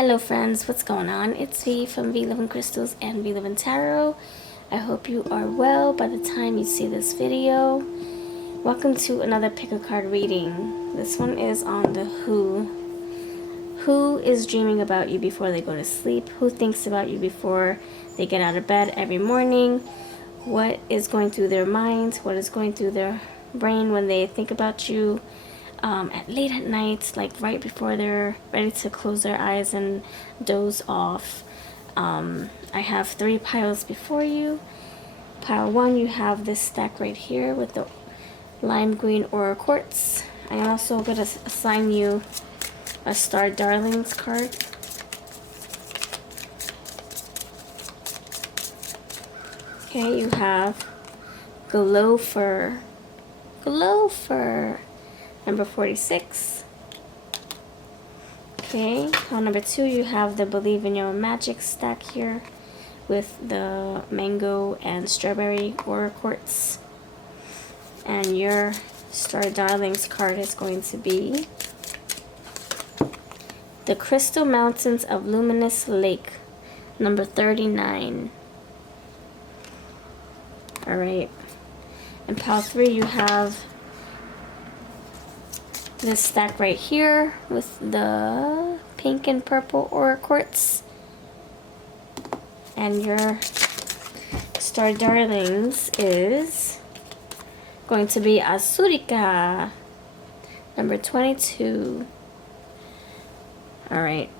Hello friends, what's going on? It's V from VLoveCrystals and Tarot. I hope you are well by the time you see this video. Welcome to another pick a card reading. This one is on the who. Who is dreaming about you before they go to sleep? Who thinks about you before they get out of bed every morning? What is going through their minds? What is going through their brain when they think about you? Late at night, like right before they're ready to close their eyes and doze off. I have 3 piles before you. Pile 1, you have this stack right here with the lime green aura quartz. I am also going to assign you a Star Darlings card. Okay, you have Gopher. Number 46. Okay, on number 2 you have the Believe in Your Magic stack here with the mango and strawberry aura quartz. And your Star Darlings card is going to be the Crystal Mountains of Luminous Lake, number 39. Alright, in pile 3 you have this stack right here with the pink and purple aura quartz. And your Star Darlings is going to be Azurica, number 22. Alright,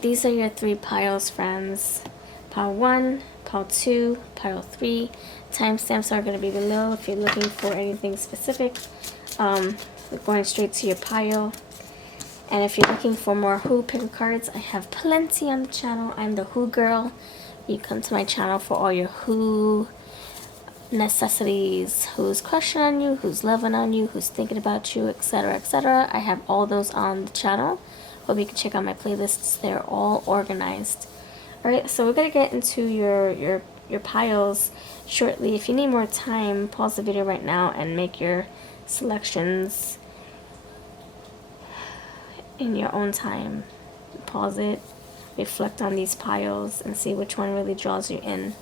these are your 3 piles, friends. Pile 1, pile 2, pile 3. Timestamps are going to be below if you're looking for anything specific. We're going straight to your pile. And if you're looking for more Who pick cards, I have plenty on the channel. I'm the Who girl. You come to my channel for all your Who necessities. Who's crushing on you, who's loving on you, who's thinking about you, etc., etc. I have all those on the channel. Hope you can check out my playlists. They're all organized. Alright, so we're going to get into your piles shortly. If you need more time, pause the video right now and make your selections in your own time. Pause it, reflect on these piles, and see which one really draws you in.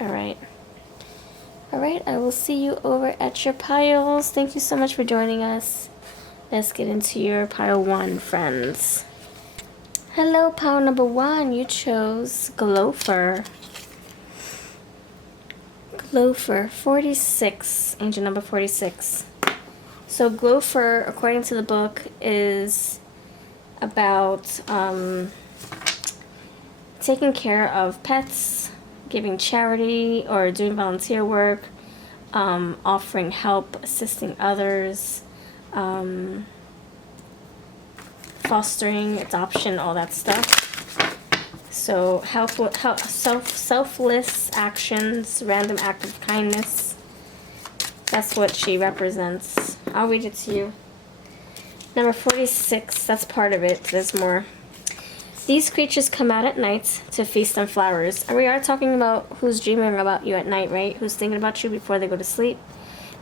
Alright, I will see you over at your piles. Thank you so much for joining us. Let's get into your pile 1, friends. Hello, pile number 1. You chose Gopher. 46, angel number 46. So Gopher, according to the book, is about taking care of pets, giving charity or doing volunteer work, offering help, assisting others, fostering, adoption, all that stuff. So selfless actions, random act of kindness. That's what she represents. I'll read it to you. Number 46, that's part of it. There's more. These creatures come out at night to feast on flowers. And we are talking about who's dreaming about you at night, right? Who's thinking about you before they go to sleep.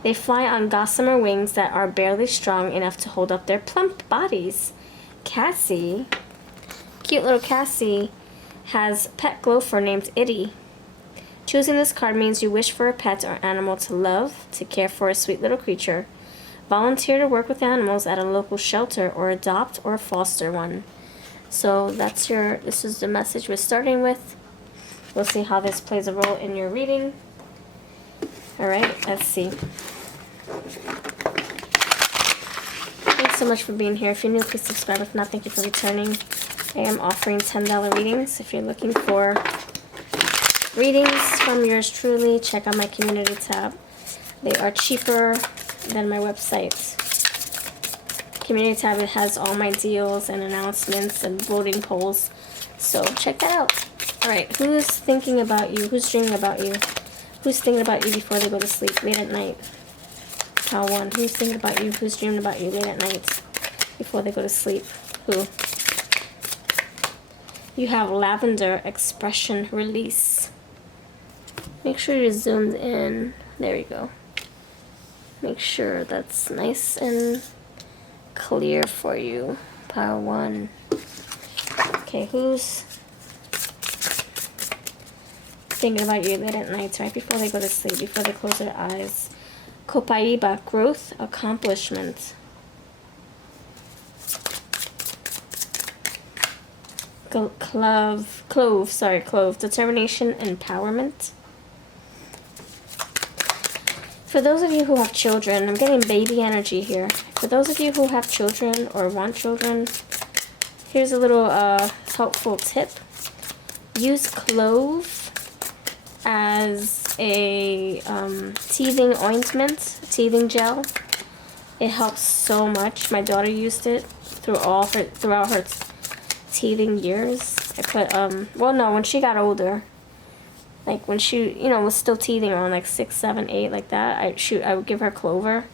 They fly on gossamer wings that are barely strong enough to hold up their plump bodies. Cassie, cute little Cassie, has a pet gopher named Itty. Choosing this card means you wish for a pet or animal to love, to care for a sweet little creature. Volunteer to work with animals at a local shelter or adopt or foster one. So this is the message we're starting with. We'll see how this plays a role in your reading. Alright, let's see. Thanks so much for being here. If you're new, please subscribe. If not, thank you for returning. I am offering $10 readings. If you're looking for readings from yours truly, check out my community tab. They are cheaper than my website. Community tab, it has all my deals and announcements and voting polls. So check that out. Alright, who's thinking about you? Who's dreaming about you? Who's thinking about you before they go to sleep late at night? Pile 1. Who's thinking about you? Who's dreaming about you late at night before they go to sleep? Who? You have Lavender, Expression, Release. Make sure you're zoomed in. There you go. Make sure that's nice and clear for you. Pile 1. Okay, who's thinking about you late at night, right before they go to sleep, before they close their eyes? Copaiba, growth, accomplishment. Clove, determination, empowerment. For those of you who have children, I'm getting baby energy here. For those of you who have children or want children, here's a little helpful tip. Use clove as a teething ointment, teething gel. It helps so much. My daughter used it throughout her teething years. I put well, no, when she got older, like when she, you know, was still teething around like 6, 7, 8, like that, I would give her clover,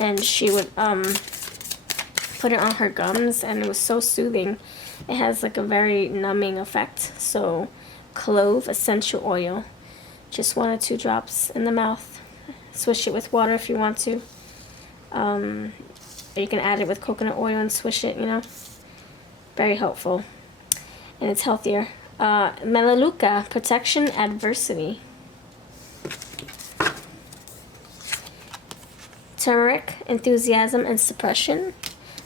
and she would put it on her gums, and it was so soothing. It has like a very numbing effect. So clove essential oil, just 1 or 2 drops in the mouth. Swish it with water if you want to. Or you can add it with coconut oil and swish it, you know. Very helpful. And it's healthier. Melaleuca, protection, adversity. Turmeric, enthusiasm, and suppression.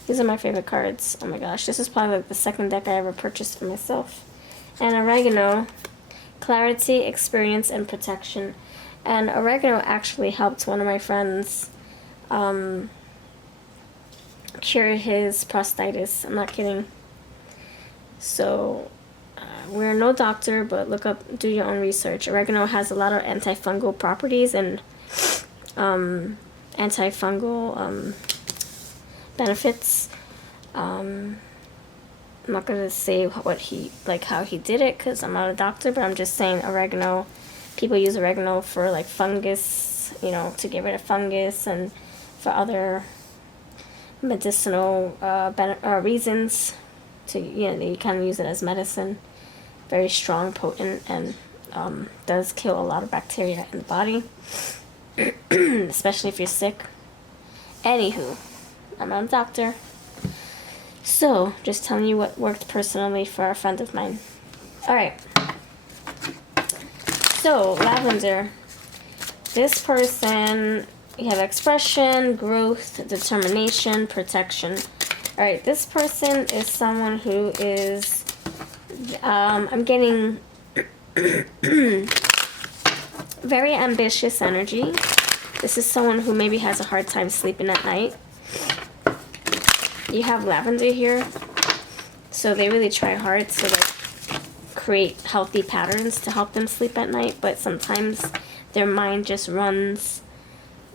These are my favorite cards. Oh my gosh, this is probably like the second deck I ever purchased for myself. And oregano, clarity, experience, and protection. And oregano actually helped one of my friends cure his prostatitis. I'm not kidding. So we're no doctor, but do your own research. Oregano has a lot of antifungal properties and antifungal benefits. I'm not gonna say how he did it, because I'm not a doctor, but I'm just saying oregano. People use oregano for like fungus, you know, to get rid of fungus, and for other medicinal reasons. To, you know, you kind of use it as medicine. Very strong, potent, and does kill a lot of bacteria in the body, especially if you're sick. Anywho, I'm not a doctor, so just telling you what worked personally for a friend of mine. Alright, so lavender. This person, you have expression, growth, determination, protection. Alright, this person is someone who is, I'm getting very ambitious energy. This is someone who maybe has a hard time sleeping at night. You have lavender here, so they really try hard to like create healthy patterns to help them sleep at night, but sometimes their mind just runs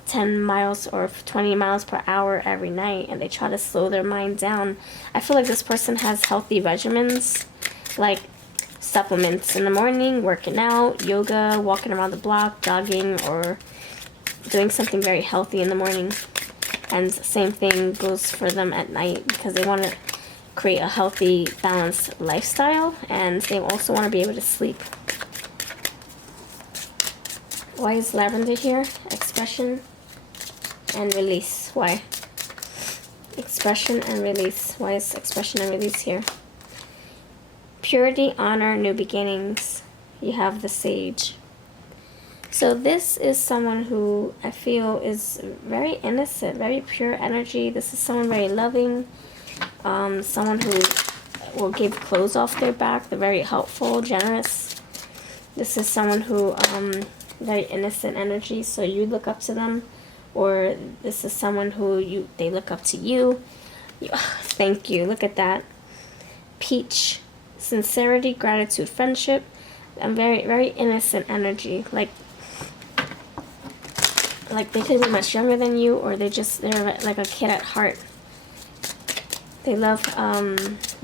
10 miles or 20 miles per hour every night, and they try to slow their mind down. I feel like this person has healthy regimens, like supplements in the morning, working out, yoga, walking around the block, jogging, or doing something very healthy in the morning. And same thing goes for them at night, because they want to create a healthy, balanced lifestyle, and they also want to be able to sleep. Why is lavender here? Expression and release. Why? Expression and release. Why is expression and release here? Purity, honor, new beginnings. You have the sage. So this is someone who I feel is very innocent, very pure energy. This is someone very loving, someone who will give clothes off their back. They're very helpful, generous. This is someone who very innocent energy, so you look up to them, or this is someone who they look up to you. Thank you. Look at that. Peach, sincerity, gratitude, friendship. And very, very innocent energy. Like they could be much younger than you, or they're like a kid at heart. They love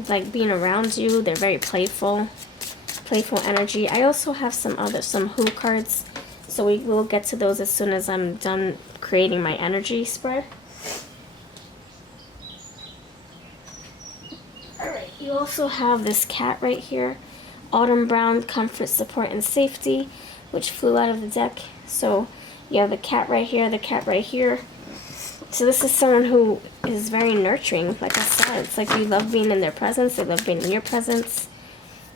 like being around you. They're very playful energy. I also have some Who cards, so we will get to those as soon as I'm done creating my energy spread. Alright, you also have this cat right here, Autumn Brown, comfort, support, and safety, which flew out of the deck. So You have the cat right here, the cat right here. So this is someone who is very nurturing. Like I said, it's like you love being in their presence. They love being in your presence.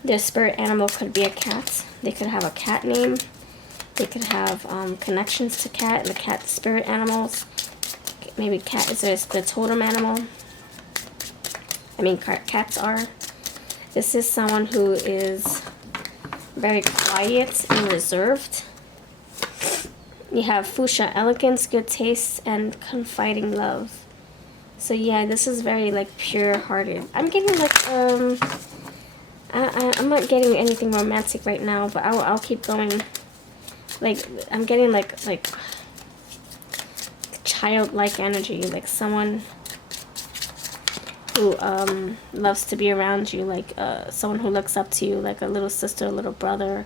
Their spirit animal could be a cat. They could have a cat name. They could have connections to cat and the cat spirit animals. Maybe cat is the totem animal. I mean, cats are. This is someone who is very quiet and reserved. You have fuchsia, elegance, good taste, and confiding love. So yeah, this is very like pure-hearted. I'm getting like I'm not getting anything romantic right now, but I'll keep going. Like I'm getting like childlike energy, like someone who loves to be around you, like someone who looks up to you, like a little sister, a little brother,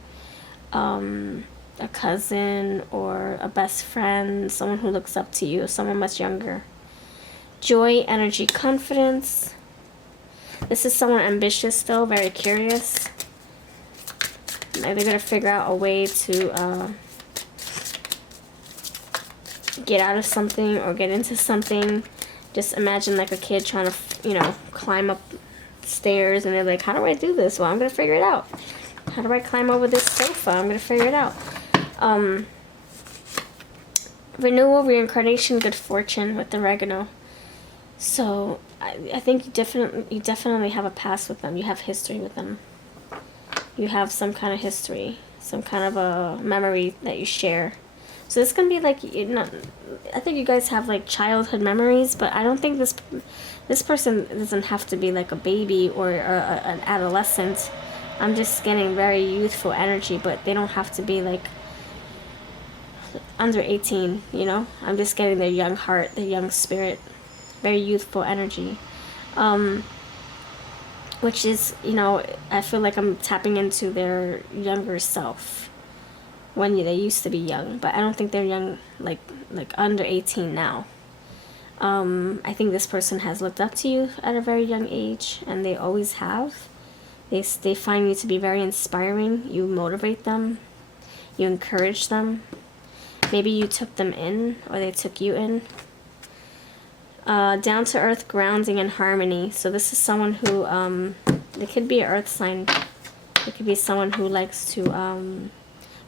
a cousin, or a best friend, someone who looks up to you, someone much younger. Joy, energy, confidence. This is someone ambitious though, very curious. They're going to figure out a way to get out of something or get into something. Just imagine like a kid trying to, you know, climb up stairs, and they're like, how do I do this? Well, I'm going to figure it out. How do I climb over this sofa? I'm going to figure it out. Renewal, reincarnation, good fortune with the oregano. So I think you definitely have a past with them. You have history with them. You have some kind of history, some kind of a memory that you share. So this is gonna be like, you know, I think you guys have like childhood memories, but I don't think this person doesn't have to be like a baby or an adolescent. I'm just getting very youthful energy, but they don't have to be like under 18, you know. I'm just getting their young heart, their young spirit, very youthful energy, which is, you know, I feel like I'm tapping into their younger self when they used to be young, but I don't think they're young, like under 18 now. I think this person has looked up to you at a very young age, and they always have. They find you to be very inspiring. You motivate them. You encourage them. Maybe you took them in, or they took you in. Down to earth, grounding, and harmony. So this is someone who, they could be an earth sign. It could be someone who likes to,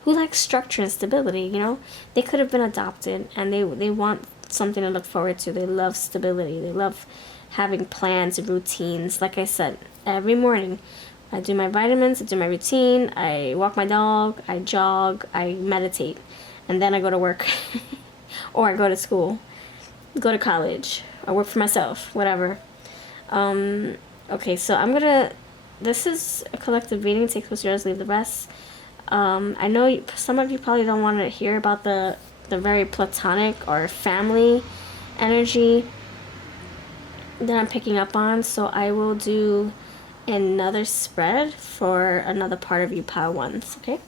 who likes structure and stability, you know. They could have been adopted, and they want something to look forward to. They love stability. They love having plans and routines. Like I said, every morning I do my vitamins, I do my routine, I walk my dog, I jog, I meditate, and then I go to work or I go to school, go to college, I work for myself, whatever. Okay, so I'm gonna, this is a collective reading. Take what's yours, leave the rest. I know some of you probably don't want to hear about the very platonic or family energy that I'm picking up on, so I will do another spread for another part of you power ones, okay?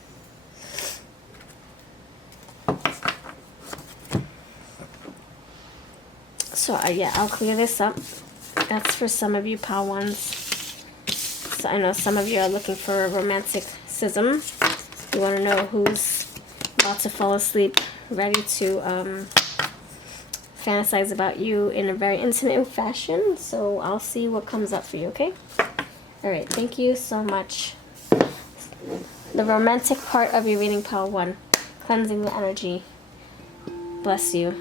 So yeah, I'll clear this up. That's for some of you power ones. So I know some of you are looking for romanticism. You want to know who's about to fall asleep, ready to fantasize about you in a very intimate fashion. So I'll see what comes up for you, okay? Alright, thank you so much. The romantic part of your reading, power 1. Cleansing the energy. Bless you.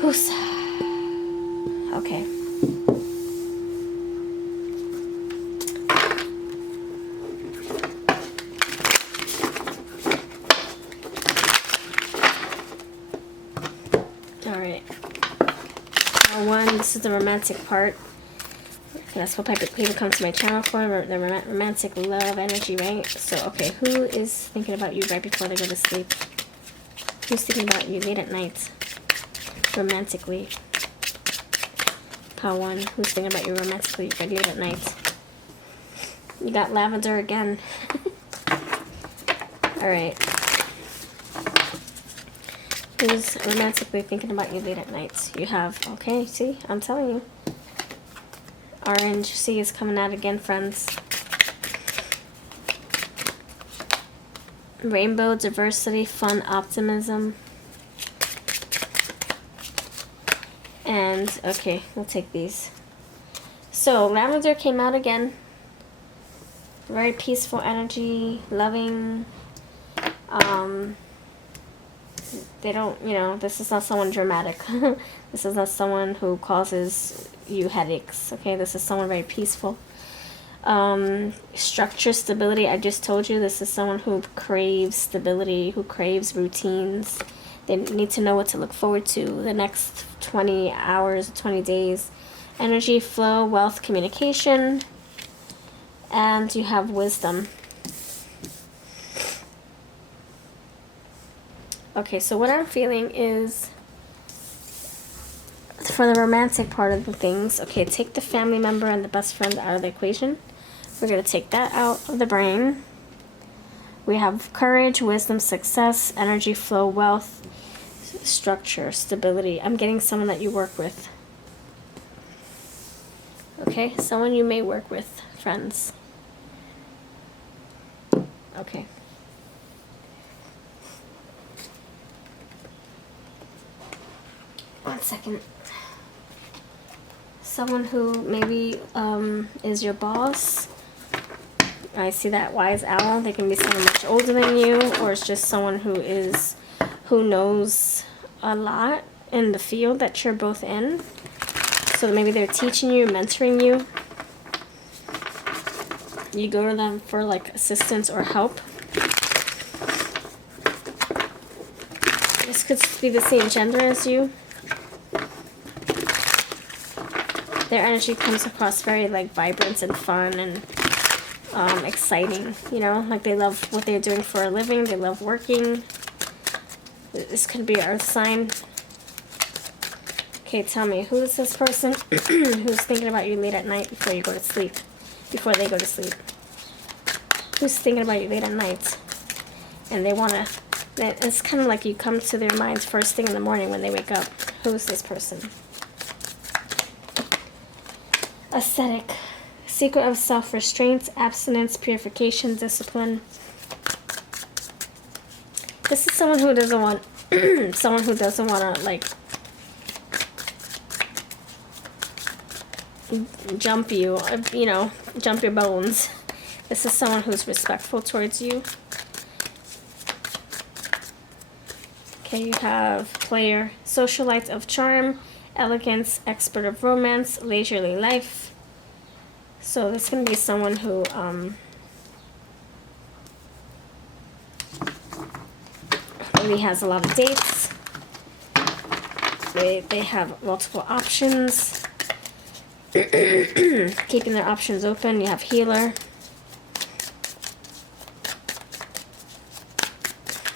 Whoos. Okay. Alright. Power 1, this is the romantic part. That's what people come to my channel for, the romantic love energy, right? So, okay, who is thinking about you right before they go to sleep? Who's thinking about you late at night, romantically? Power 1, who's thinking about you romantically late at night? You got lavender again. Alright. Who's romantically thinking about you late at night? You have, okay, see, I'm telling you. Orange, see, is coming out again, friends. Rainbow, diversity, fun, optimism. And, okay, we'll take these. So, lavender came out again. Very peaceful energy, loving. They don't, you know, this is not someone dramatic. This is not someone who causes you headaches, okay? This is someone very peaceful. Structure, stability, I just told you, this is someone who craves stability, who craves routines. They need to know what to look forward to the next 20 hours, 20 days. Energy, flow, wealth, communication, and you have wisdom. Okay, so what I'm feeling is, for the romantic part of the things, okay, take the family member and the best friend out of the equation. We're going to take that out of the brain. We have courage, wisdom, success, energy, flow, wealth, structure, stability. I'm getting someone that you work with. Okay, someone you may work with, friends. Okay. One second. Someone who maybe is your boss. I see that wise owl. They can be someone much older than you, or it's just someone who knows a lot in the field that you're both in. So maybe they're teaching you, mentoring you. You go to them for like assistance or help. This could be the same gender as you. Their energy comes across very like vibrant and fun and exciting, you know, like they love what they're doing for a living. They love working. This could be an earth sign. Okay, tell me, who is this person who's thinking about you late at night before you go to sleep? Before they go to sleep. Who's thinking about you late at night? And they want to, it's kind of like you come to their minds first thing in the morning when they wake up. Who's this person? Ascetic. Secret of self-restraint, abstinence, purification, discipline. This is someone who doesn't want, someone who doesn't want to, like, jump you, you know, jump your bones. This is someone who's respectful towards you. Okay, you have player, socialite of charm, elegance, expert of romance, leisurely life. So this can be someone who maybe has a lot of dates. They have multiple options. Keeping their options open. You have healer.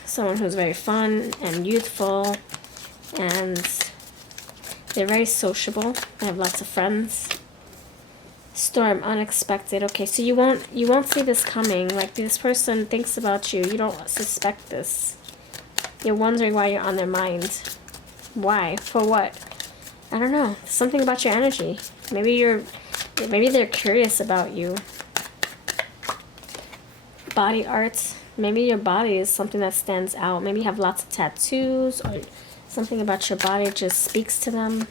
Someone who's very fun and youthful, and they're very sociable. They have lots of friends. Storm, unexpected. Okay, so you won't see this coming. Like, this person thinks about you. You don't suspect this. You're wondering why you're on their mind. Why? For what? I don't know. Something about your energy. Maybe they're curious about you. Body art. Maybe your body is something that stands out. Maybe you have lots of tattoos, or something about your body just speaks to them.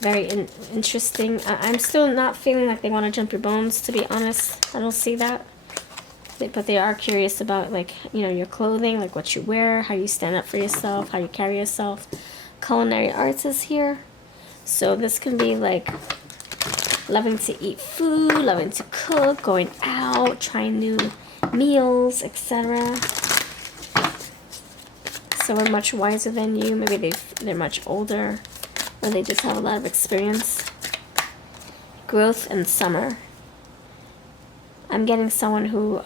Very interesting. I'm still not feeling like they want to jump your bones, to be honest. I don't see that. But they are curious about, like, you know, your clothing, like what you wear, how you stand up for yourself, how you carry yourself. Culinary arts is here. So this can be like loving to eat food, loving to cook, going out, trying new meals, etc. So we're much wiser than you. Maybe they're much older, or they just have a lot of experience. Growth and summer. I'm getting someone who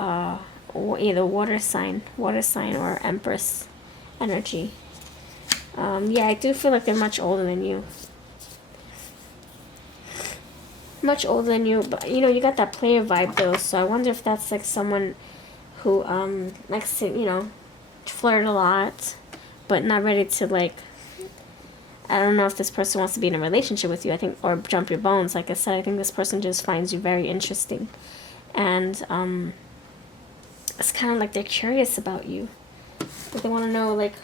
either water sign or Empress energy. Yeah, I do feel like they're much older than you. Much older than you, but you know, you got that player vibe though, so I wonder if that's like someone who likes to, you know, flirt a lot, but not ready to, like, I don't know if this person wants to be in a relationship with you, I think, or jump your bones. Like I said, I think this person just finds you very interesting. And it's kind of like they're curious about you. But they want to know, like,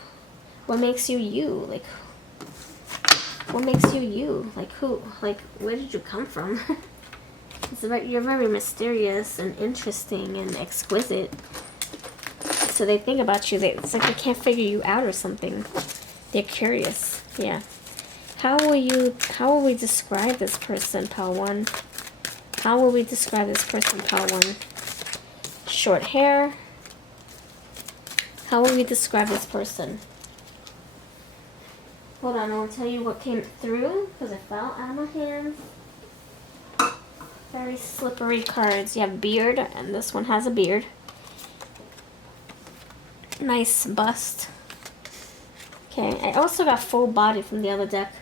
what makes you you? Like, what makes you you? Like, who? Like, where did you come from? You're very mysterious and interesting and exquisite. So they think about you. It's like they can't figure you out or something. They're curious. Yeah. How will we describe this person, Pile 1? How will we describe this person, Pile 1? Short hair. How will we describe this person? Hold on, I'll tell you what came through because it fell out of my hands. Very slippery cards. You have beard, and this one has a beard. Nice bust. Okay, I also got full body from the other deck.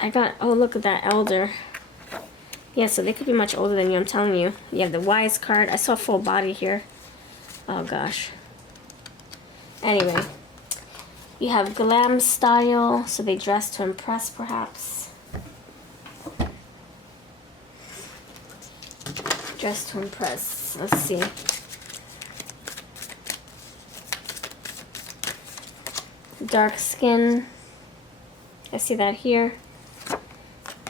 I got, oh, look at that, elder. Yeah, so they could be much older than you, I'm telling you. You have the wise card. I saw full body here. Oh, gosh. Anyway. You have glam style, so they dress to impress, perhaps. Dress to impress. Let's see. Dark skin. I see that here.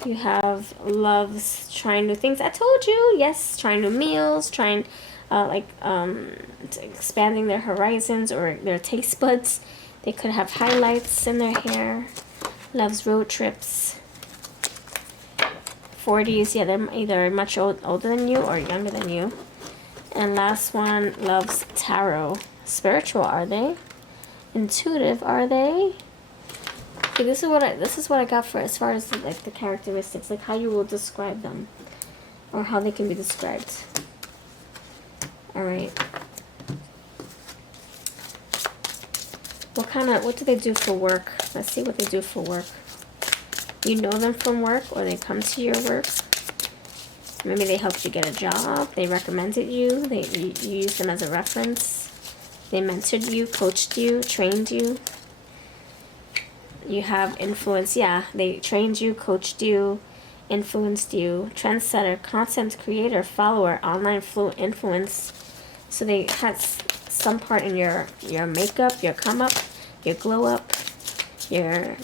You have loves trying new things. I told you, yes, trying new meals, trying expanding their horizons or their taste buds. They could have highlights in their hair. Loves road trips. 40s, yeah, they're either much older than you or younger than you. And last one, loves tarot. Spiritual, are they? Intuitive, are they? Okay, this is what I got for as far as like the characteristics, like how you will describe them, or how they can be described. All right. What do they do for work? Let's see what they do for work. You know them from work, or they come to your work. Maybe they helped you get a job. They recommended you. You use them as a reference. They mentored you, coached you, trained you. You have influence. Yeah, they trained you, coached you, influenced you. Trendsetter, content creator, follower, online influence. So they had some part in your makeup, your come up, your glow up, your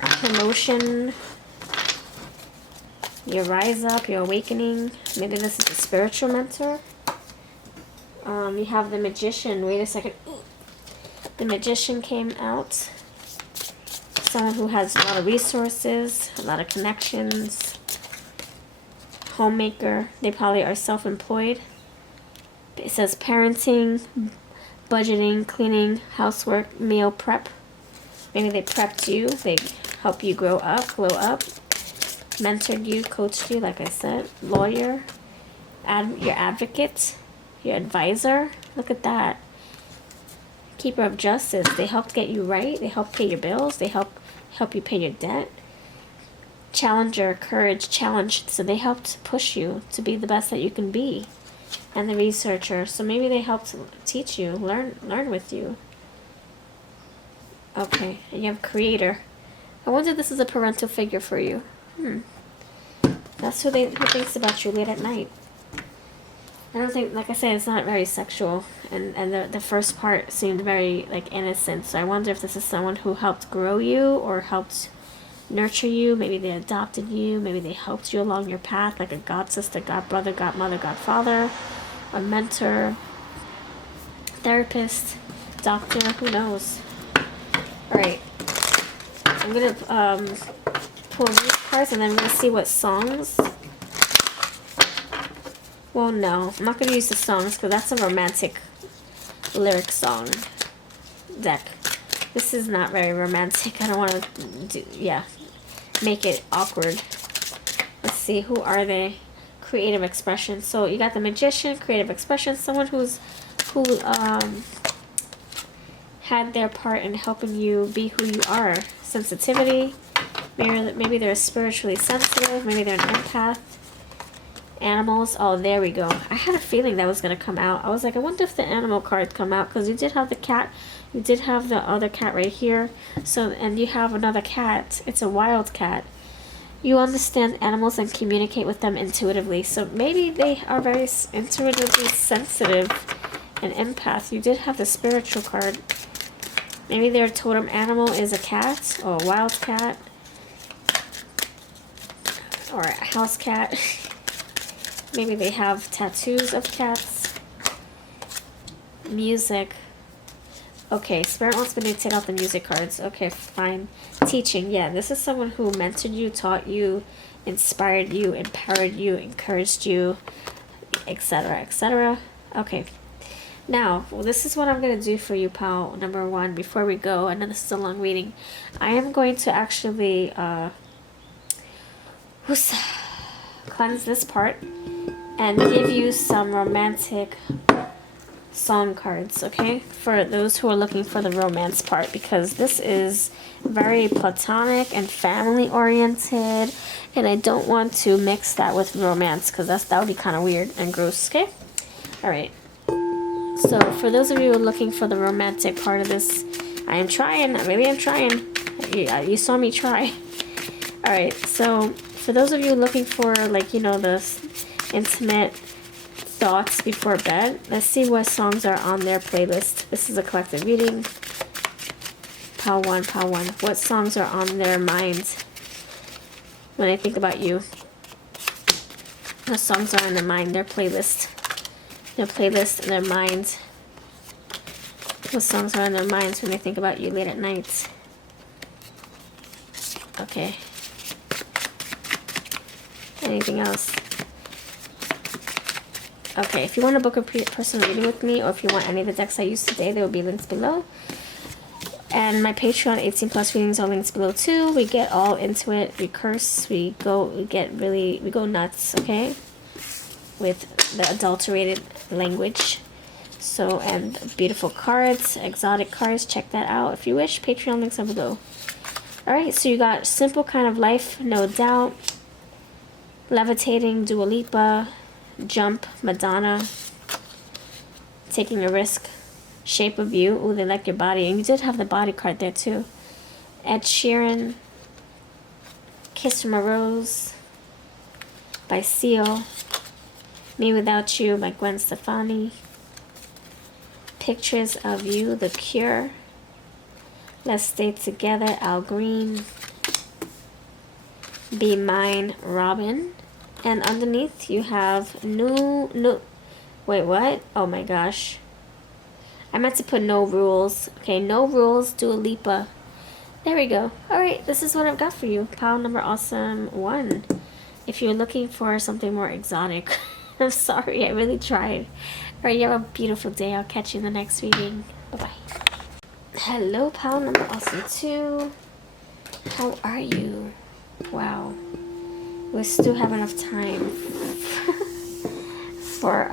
promotion, your rise up, your awakening. Maybe this is a spiritual mentor. You have the magician. Wait a second. Ooh. The magician came out. Someone who has a lot of resources, a lot of connections. Homemaker. They probably are self-employed. It says parenting, budgeting, cleaning, housework, meal prep. Maybe they prepped you. They help you grow up, glow up. Mentored you, coached you, like I said. Lawyer. Your advocate. Your advisor. Look at that. Keeper of justice. They helped get you right. They helped pay your bills. They help you pay your debt. Challenger, courage, challenge. So they helped push you to be the best that you can be. And the researcher. So maybe they helped teach you, learn with you. Okay, and you have creator. I wonder if this is a parental figure for you. That's who thinks about you late at night. I don't think, like I said, it's not very sexual, and the first part seemed very like innocent. So I wonder if this is someone who helped grow you or helped nurture you. Maybe they adopted you. Maybe they helped you along your path, like a god sister, god brother, godmother, godfather, a mentor, therapist, doctor. Who knows? All right, I'm gonna pull these cards, and then I'm gonna see what songs. Well, no, I'm not going to use the songs because that's a romantic lyric song deck. This is not very romantic. I don't want to make it awkward. Let's see, who are they? Creative expression. So you got the magician, creative expression, someone who had their part in helping you be who you are. Sensitivity. Maybe they're spiritually sensitive. Maybe they're an empath. Animals. Oh, there we go. I had a feeling that was going to come out. I was like, I wonder if the animal cards come out, because you did have the cat. You did have the other cat right here. So, and you have another cat. It's a wild cat. You understand animals and communicate with them intuitively. So maybe they are very intuitively sensitive and empath. You did have the spiritual card. Maybe their totem animal is a cat or a wild cat or a house cat. Maybe they have tattoos of cats. Music. Okay, Spirit wants me to take out the music cards. Okay, fine. Teaching. Yeah, this is someone who mentored you, taught you, inspired you, empowered you, encouraged you, etc., etc. Okay. Now, well, this is what I'm going to do for you, pal. Number one, before we go, I know this is a long reading. I am going to actually cleanse this part and give you some romantic song cards, okay? For those who are looking for the romance part, because this is very platonic and family oriented, and I don't want to mix that with romance because that would be kind of weird and gross, okay? All right. So for those of you who are looking for the romantic part of this, I am trying. I really am trying. You saw me try. All right. So for those of you looking for, like, you know, the intimate thoughts before bed, let's see what songs are on their playlist. This is a collective reading. Pile one. What songs are on their minds when they think about you? What songs are on their mind, their playlist? Their playlist and their minds. What songs are on their minds when they think about you late at night? Okay. Anything else? Okay, if you want to book a personal reading with me, or if you want any of the decks I used today, there will be links below. And my Patreon 18+ readings are links below too. We get all into it. We curse. We go nuts, okay? With the adulterated language. So, and beautiful cards, exotic cards. Check that out if you wish. Patreon links are below. Alright, so you got Simple Kind of Life, No Doubt, Levitating, Dua Lipa, Jump, Madonna, Taking a Risk, Shape of You. Ooh, They Like Your Body. And you did have the body card there too. Ed Sheeran, Kiss from a Rose by Seal, Me Without You by Gwen Stefani, Pictures of You, The Cure, Let's Stay Together, Al Green, Be Mine, Robin. And underneath you have wait, what? Oh my gosh. I meant to put No Rules. Okay, No Rules, Dua Lipa. There we go. Alright, this is what I've got for you. Pile number awesome 1. If you're looking for something more exotic, I'm sorry, I really tried. Alright, you have a beautiful day. I'll catch you in the next reading. Bye-bye. Hello, pile number awesome 2. How are you? Wow. We still have enough time for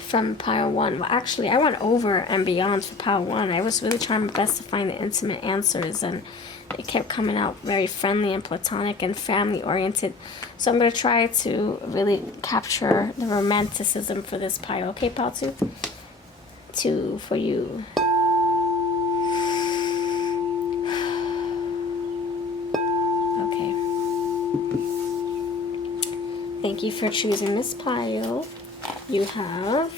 from pile 1. Well, actually, I went over and beyond for pile 1. I was really trying my best to find the intimate answers, and it kept coming out very friendly and platonic and family oriented. So I'm going to try to really capture the romanticism for this pile. Okay, pile 2? 2 for you. Thank you for choosing this pile. You have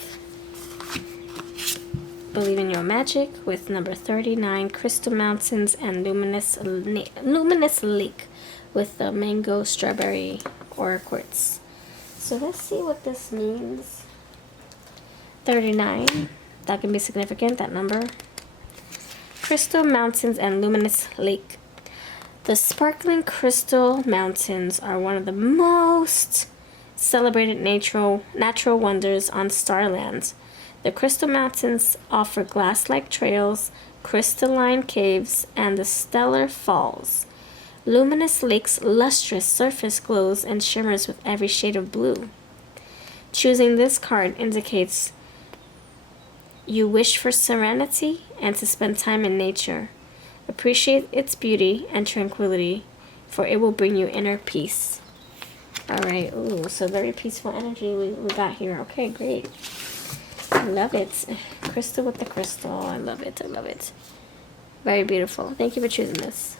Believe in Your Magic with number 39, Crystal Mountains, and Luminous Lake with the Mango Strawberry or Quartz. So let's see what this means. 39, that can be significant, that number. Crystal Mountains and Luminous Lake. The sparkling crystal mountains are one of the most celebrated natural wonders on Starland. The Crystal Mountains offer glass-like trails, crystalline caves, and the stellar falls. Luminous Lake's lustrous surface glows and shimmers with every shade of blue. Choosing this card indicates you wish for serenity and to spend time in nature. Appreciate its beauty and tranquility, for it will bring you inner peace. Alright, ooh, so very peaceful energy we got here. Okay, great. I love it. Crystal with the crystal. I love it. I love it. Very beautiful. Thank you for choosing this.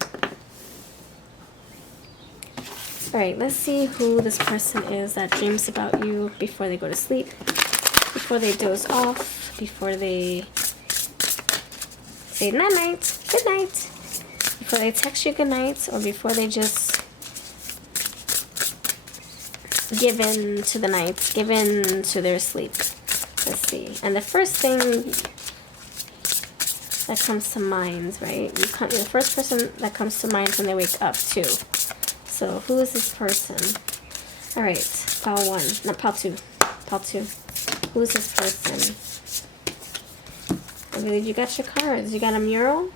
Alright, let's see who this person is that dreams about you before they go to sleep, before they doze off, before they say night-night, good night, before they text you good night, or before they just give in to the night, give in to their sleep. Let's see. And the first thing that comes to mind, right? You're the first person that comes to mind when they wake up, too. So, who is this person? Alright, pile 1. Not pile 2. Pile 2. Who is this person? I believe you got your cards. You got a mural.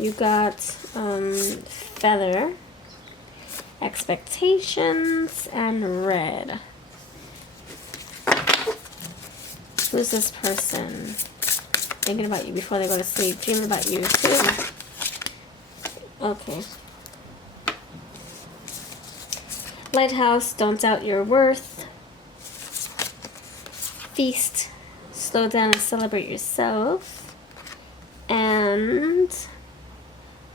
You got feather, expectations, and red. Who's this person? Thinking about you before they go to sleep. Dreaming about you too. Okay. Lighthouse, don't doubt your worth. Feast, slow down and celebrate yourself. And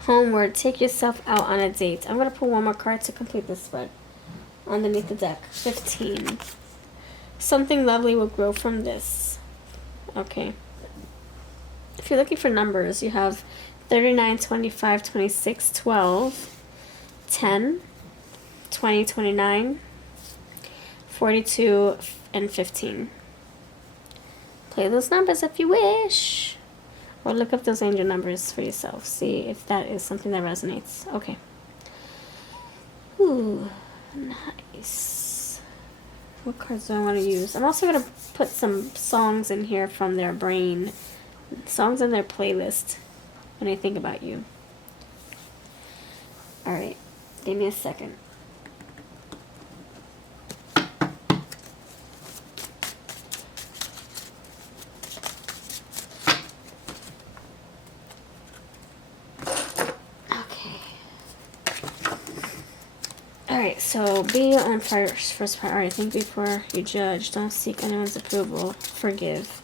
homeward, take yourself out on a date. I'm going to pull one more card to complete this spread. Underneath the deck. 15. Something lovely will grow from this. Okay. If you're looking for numbers, you have 39, 25, 26, 12, 10, 20, 29, 42, and 15. Play those numbers if you wish. Or look up those angel numbers for yourself. See if that is something that resonates. Okay. Ooh, nice. What cards do I want to use? I'm also going to put some songs in here from their brain. Songs in their playlist when I think about you. Alright. Give me a second. Alright, so be your own first priority. Think before you judge. Don't seek anyone's approval. Forgive.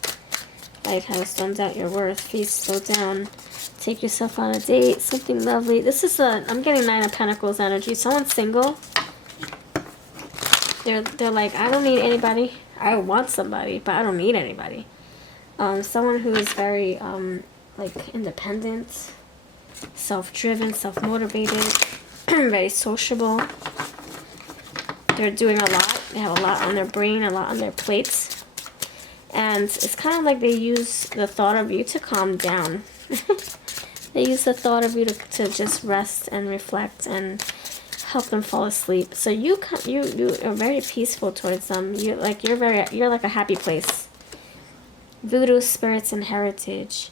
Lighthouse, don't doubt your worth. Feast, slow down. Take yourself on a date. Something lovely. This is I'm getting 9 of Pentacles energy. Someone's single. They're like, I don't need anybody. I want somebody, but I don't need anybody. Someone who is very, like, independent, self-driven, self-motivated, very sociable. They're doing a lot. They have a lot on their brain, a lot on their plates. And it's kind of like they use the thought of you to calm down. They use the thought of you to just rest and reflect and help them fall asleep. So you are very peaceful towards them. You're like a happy place. Voodoo spirits and heritage.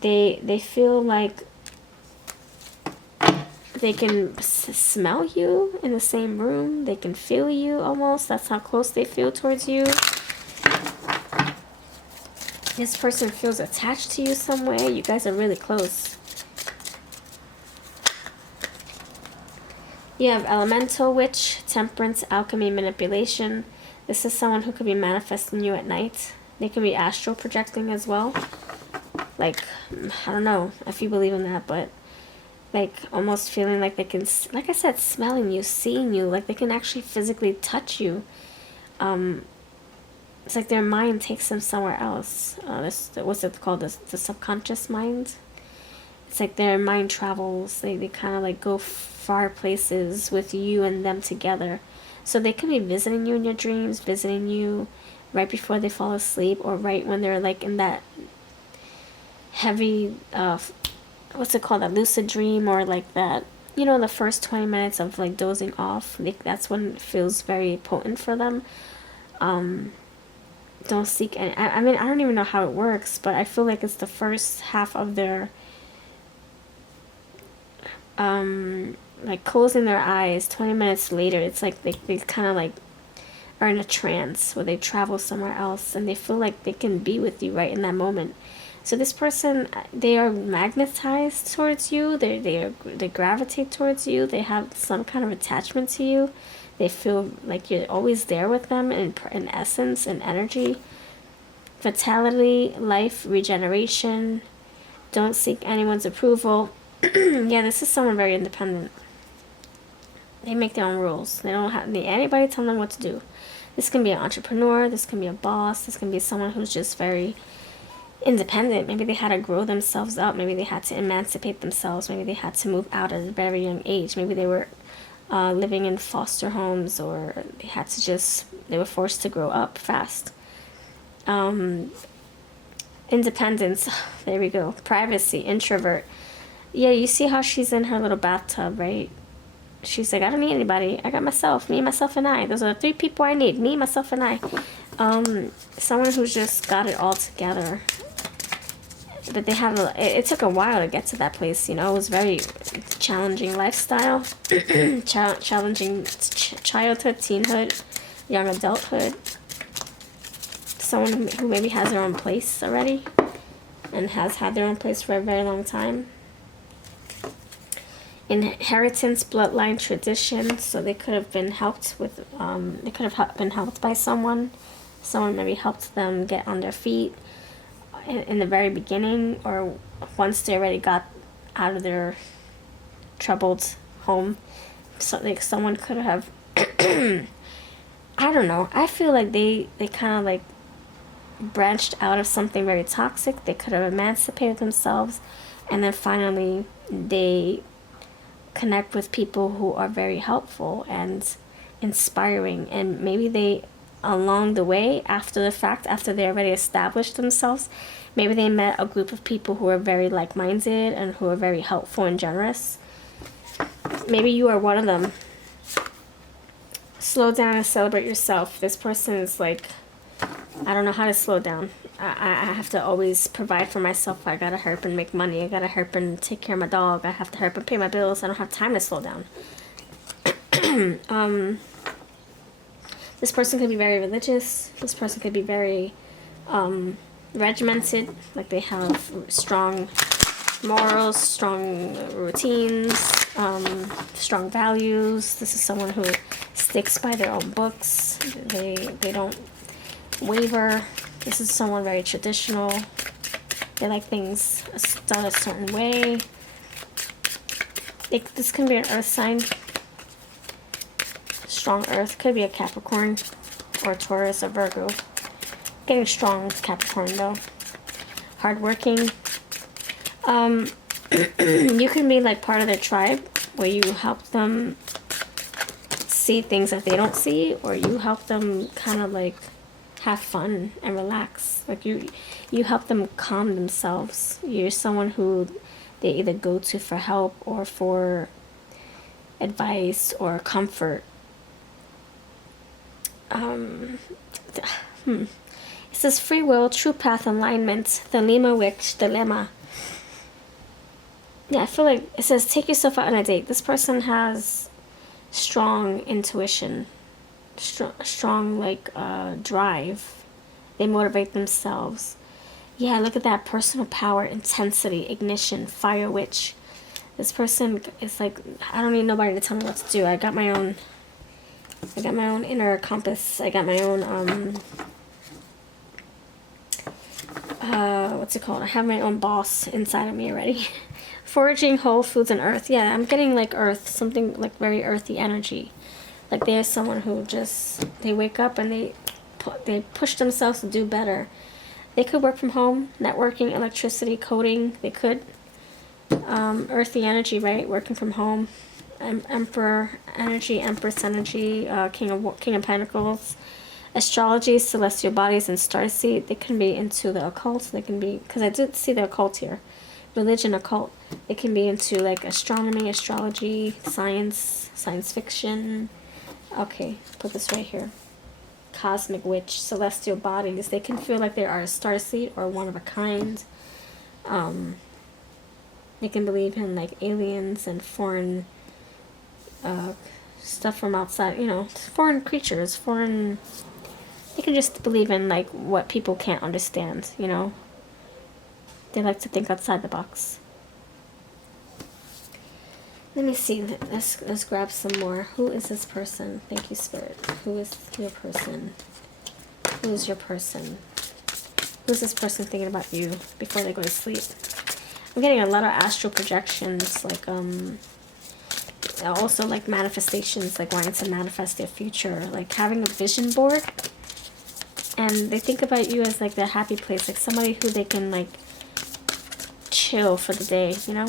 They feel like they can smell you in the same room. They can feel you almost. That's how close they feel towards you. This person feels attached to you some way. You guys are really close. You have elemental, witch, temperance, alchemy, manipulation. This is someone who could be manifesting you at night. They can be astral projecting as well. Like, I don't know if you believe in that, but like almost feeling like they can, like I said, smelling you, seeing you, like they can actually physically touch you. It's like their mind takes them somewhere else. What's it called? The subconscious mind. It's like their mind travels. They kind of like go far places with you and them together. So they could be visiting you in your dreams, visiting you right before they fall asleep, or right when they're like in that heavy, what's it called? That lucid dream, or like that, you know, the first 20 minutes of like dozing off. That's when it feels very potent for them. Don't seek any, I mean, I don't even know how it works, but I feel like it's the first half of their like closing their eyes. 20 minutes later, it's like they kind of like are in a trance where they travel somewhere else and they feel like they can be with you right in that moment. So this person, they are magnetized towards you. They gravitate towards you. They have some kind of attachment to you. They feel like you're always there with them in essence and energy. Vitality, life, regeneration. Don't seek anyone's approval. Yeah, this is someone very independent. They make their own rules. They don't have anybody tell them what to do. This can be an entrepreneur. This can be a boss. This can be someone who's just very independent. Maybe they had to grow themselves up. Maybe they had to emancipate themselves. Maybe they had to move out at a very young age. Maybe they were living in foster homes, or they were forced to grow up fast. Independence, there we go. Privacy, introvert. Yeah, you see how she's in her little bathtub, right? She's like, I don't need anybody. I got myself, me, myself, and I. Those are the 3 people I need, me, myself, and I. Someone who's just got it all together. But they have it took a while to get to that place, you know. It was very challenging lifestyle, challenging childhood, teenhood, young adulthood. Someone who maybe has their own place already and has had their own place for a very long time. Inheritance, bloodline, tradition. So they could have been helped with, they could have been helped by someone. Someone maybe helped them get on their feet in the very beginning, or once they already got out of their troubled home. So like someone could have, I don't know. I feel like they kind of like branched out of something very toxic. They could have emancipated themselves, and then finally they connect with people who are very helpful and inspiring, and maybe they, along the way, after the fact, after they already established themselves, maybe they met a group of people who are very like-minded and who are very helpful and generous. Maybe you are one of them. Slow down and celebrate yourself. This person is like, I don't know how to slow down. I have to always provide for myself. I gotta hurry up and make money. I gotta hurry up and take care of my dog. I have to hurry up and pay my bills. I don't have time to slow down. This person could be very religious. This person could be very regimented. Like they have strong morals, strong routines, strong values. This is someone who sticks by their own books. They don't waver. This is someone very traditional. They like things done a certain way. This can be an earth sign. Strong earth. Could be a Capricorn or Taurus or Virgo. Getting strong Capricorn though. Hardworking. You can be like part of their tribe, where you help them see things that they don't see, or you help them kind of like have fun and relax. Like you help them calm themselves. You're someone who they either go to for help or for advice or comfort. It says free will, true path, alignment, the Lima Witch dilemma. Yeah, I feel like it says take yourself out on a date. This person has strong intuition, strong like drive. They motivate themselves. Yeah, look at that. Personal power, intensity, ignition, fire witch. This person is like, I don't need nobody to tell me what to do. I got my own inner compass. I got my own what's it called? I have my own boss inside of me already. Foraging, whole foods, and earth. Yeah, I'm getting like earth, something like very earthy energy. Like there's someone who just, they wake up and they push themselves to do better. They could work from home, networking, electricity, coding. They could. Earthy energy, right? Working from home. Emperor energy, Empress energy, King of Pentacles. Astrology, celestial bodies, and starseed. They can be into the occult. They can be, because I did see the occult here. Religion, occult. They can be into like astronomy, astrology, science fiction. Okay, put this right here. Cosmic witch, celestial bodies. They can feel like they are a starseed or one of a kind. They can believe in like aliens and foreign stuff from outside, you know, foreign creatures, foreign. They can just believe in like what people can't understand, you know. They like to think outside the box. Let me see. Let's grab some more. Who is this person? Thank you, Spirit. Who is your person? Who is your person? Who's this person thinking about you before they go to sleep? I'm getting a lot of astral projections, like also like manifestations, like wanting to manifest their future, like having a vision board. And they think about you as like their happy place, like somebody who they can like chill for the day, you know,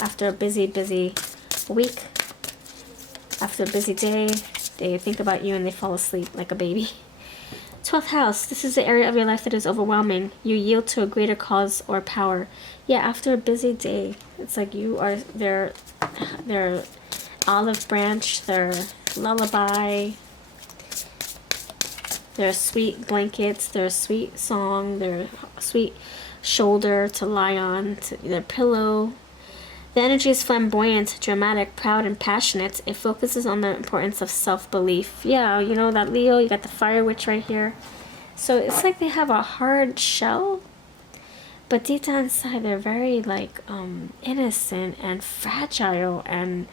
after a busy week, after a busy day, they think about you and they fall asleep like a baby. 12th house, this is the area of your life that is overwhelming. You yield to a greater cause or power. Yeah, after a busy day, it's like you are their olive branch, their lullaby, their sweet blankets, their sweet song, their sweet shoulder to lie on, to their pillow. The energy is flamboyant, dramatic, proud, and passionate. It focuses on the importance of self-belief. Yeah, you know that Leo, you got the fire witch right here. So it's like they have a hard shell, but deep down inside they're very like innocent and fragile and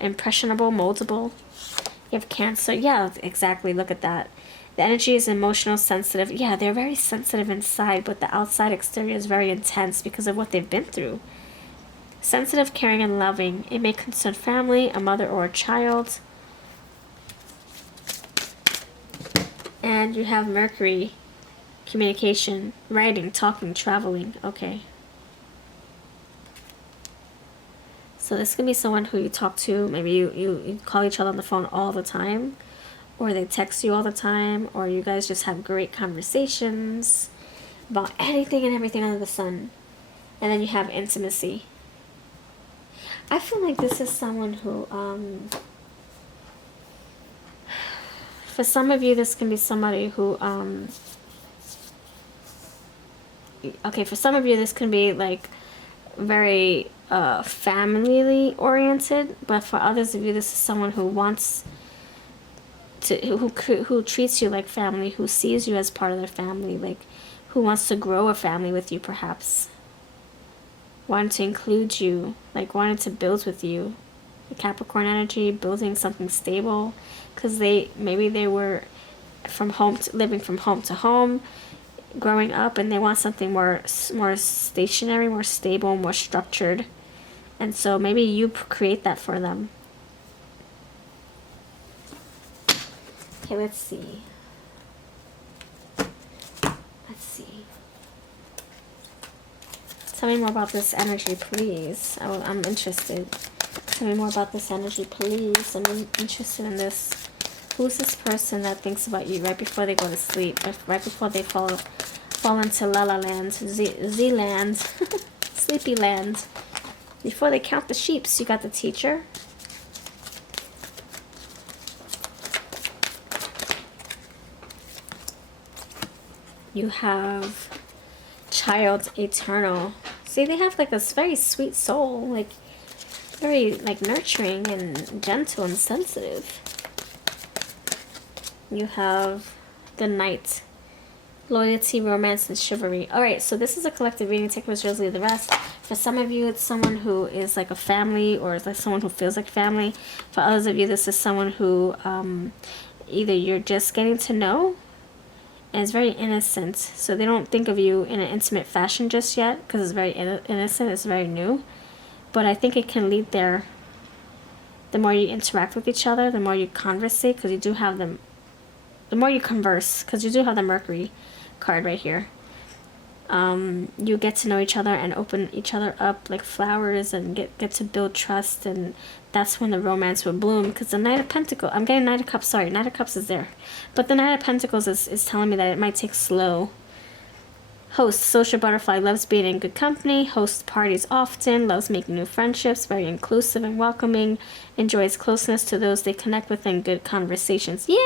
impressionable, moldable. You have Cancer. Yeah, exactly. Look at that. The energy is emotional, sensitive. Yeah, they're very sensitive inside, but the outside exterior is very intense because of what they've been through. Sensitive, caring, and loving. It may concern family, a mother, or a child. And you have Mercury, communication, writing, talking, traveling. Okay. So this could be someone who you talk to. Maybe you call each other on the phone all the time. Or they text you all the time. Or you guys just have great conversations about anything and everything under the sun. And then you have intimacy. I feel like this is someone who... for some of you, this can be somebody who... okay, for some of you, this can be like very... family oriented, but for others of you, this is someone who wants to, who treats you like family, who sees you as part of their family, like who wants to grow a family with you, perhaps wanting to include you, like wanting to build with you. The Capricorn energy, building something stable, because maybe they were living from home to home, growing up, and they want something more stationary, more stable, more structured. And so maybe you create that for them. Okay, let's see. Tell me more about this energy, please. I'm interested. Tell me more about this energy, please. I'm interested in this. Who's this person that thinks about you right before they go to sleep? Right before they fall into La La Land, Z Land, Sleepy Land. Before they count the sheeps, you got the Teacher. You have Child Eternal. See, they have like this very sweet soul, like very like nurturing and gentle and sensitive. You have the Knight. Loyalty, romance, and chivalry. Alright, so this is a collective reading. Take what's yours, leave the rest. For some of you, it's someone who is like a family, or it's like someone who feels like family. For others of you, this is someone who either you're just getting to know, and it's very innocent. So they don't think of you in an intimate fashion just yet, because it's very innocent, it's very new. But I think it can lead there. The more you interact with each other, the more you conversate, because you do have them. The more you converse, because you do have the Mercury card right here. You get to know each other and open each other up like flowers, and get to build trust, and that's when the romance will bloom. Because the Knight of Pentacles, I'm getting Knight of Cups, sorry, Knight of Cups is there, but the Knight of Pentacles is telling me that it might take slow. Host, social butterfly, loves being in good company, hosts parties often, loves making new friendships, very inclusive and welcoming, enjoys closeness to those they connect with, and good conversations. Yeah,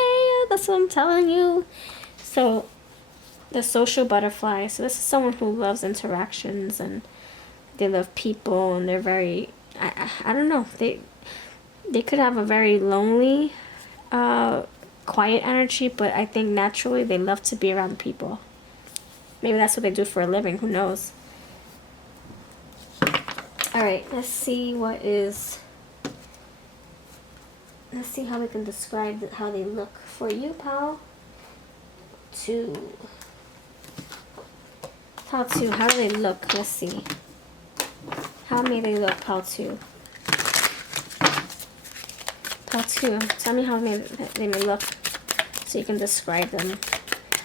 that's what I'm telling you. So the social butterfly, so this is someone who loves interactions, and they love people, and they're very, I don't know, they could have a very lonely quiet energy, but I think naturally they love to be around people. Maybe that's what they do for a living, who knows. Alright, let's see how we can describe how they look for you, pal. How do they look? Let's see. How may they look, pal 2? part 2. Tell me how they may look so you can describe them.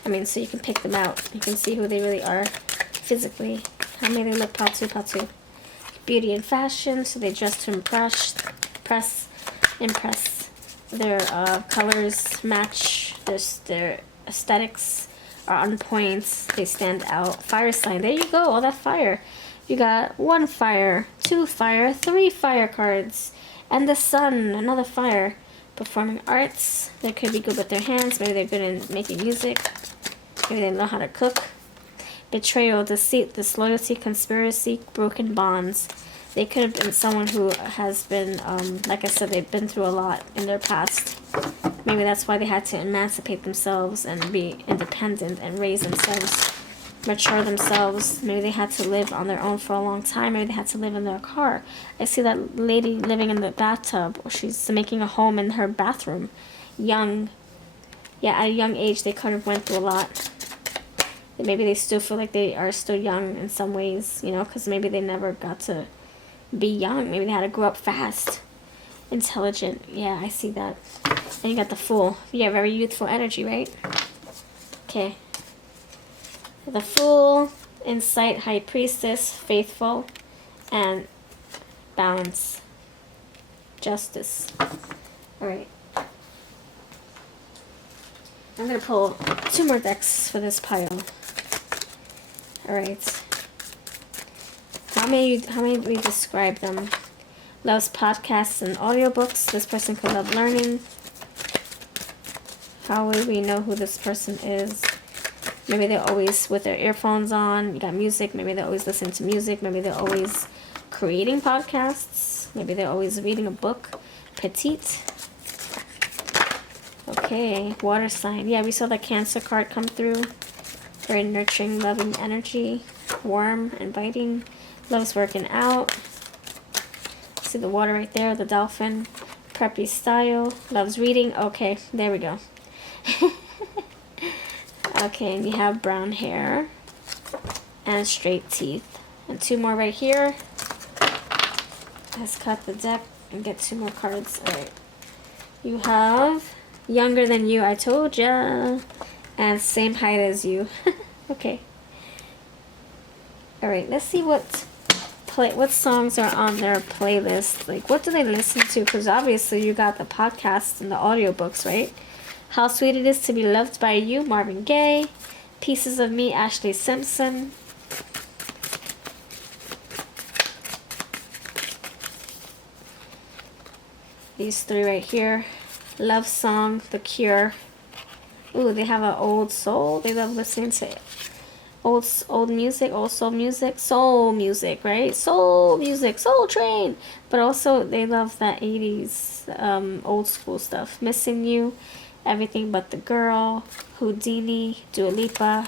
I mean, so you can pick them out. You can see who they really are physically. How may they look, part 2, part 2. Beauty and fashion, so they dress to impress. Their colors match. Their aesthetics are on point. They stand out. Fire sign. There you go. All that fire. You got 1 fire, 2 fire, 3 fire cards. And the sun. Another fire. Performing arts. They could be good with their hands. Maybe they're good in making music. Maybe they know how to cook. Betrayal, deceit, disloyalty, conspiracy, broken bonds. They could have been someone who has been, like I said, they've been through a lot in their past. Maybe that's why they had to emancipate themselves and be independent and raise themselves, mature themselves. Maybe they had to live on their own for a long time. Maybe they had to live in their car. I see that lady living in the bathtub, or she's making a home in her bathroom. Young. Yeah, at a young age, they kind of went through a lot. Maybe they still feel like they are still young in some ways, you know, because maybe they never got to be young. Maybe they had to grow up fast. Intelligent. Yeah, I see that. And you got the Fool. Yeah, very youthful energy, right? Okay. The Fool, Insight, High Priestess, Faithful, and Balance. Justice. Alright. I'm going to pull 2 more decks for this pile. Alright. How may we describe them? Loves podcasts and audiobooks. This person could love learning. How will we know who this person is? Maybe they're always with their earphones on. You got music. Maybe they're always listening to music. Maybe they're always creating podcasts. Maybe they're always reading a book. Petite. Okay, water sign. Yeah, we saw the Cancer card come through. Very nurturing, loving energy. Warm, inviting. Loves working out. See the water right there, the dolphin. Preppy style. Loves reading. Okay, there we go. Okay, and you have brown hair. And straight teeth. And 2 more right here. Let's cut the deck and get 2 more cards. Alright. You have younger than you, I told ya. And same height as you. Okay. Alright, let's see what songs are on their playlist. Like, what do they listen to? Because obviously you got the podcasts and the audiobooks, right? How Sweet It Is to Be Loved by You, Marvin Gaye. Pieces of Me, Ashley Simpson. These 3 right here. Love Song, The Cure. Ooh, they have an old soul. They love listening to old music, old soul music, right? Soul music, Soul Train. But also they love that 80s old school stuff. Missing You, Everything But the Girl, Houdini, Dua Lipa.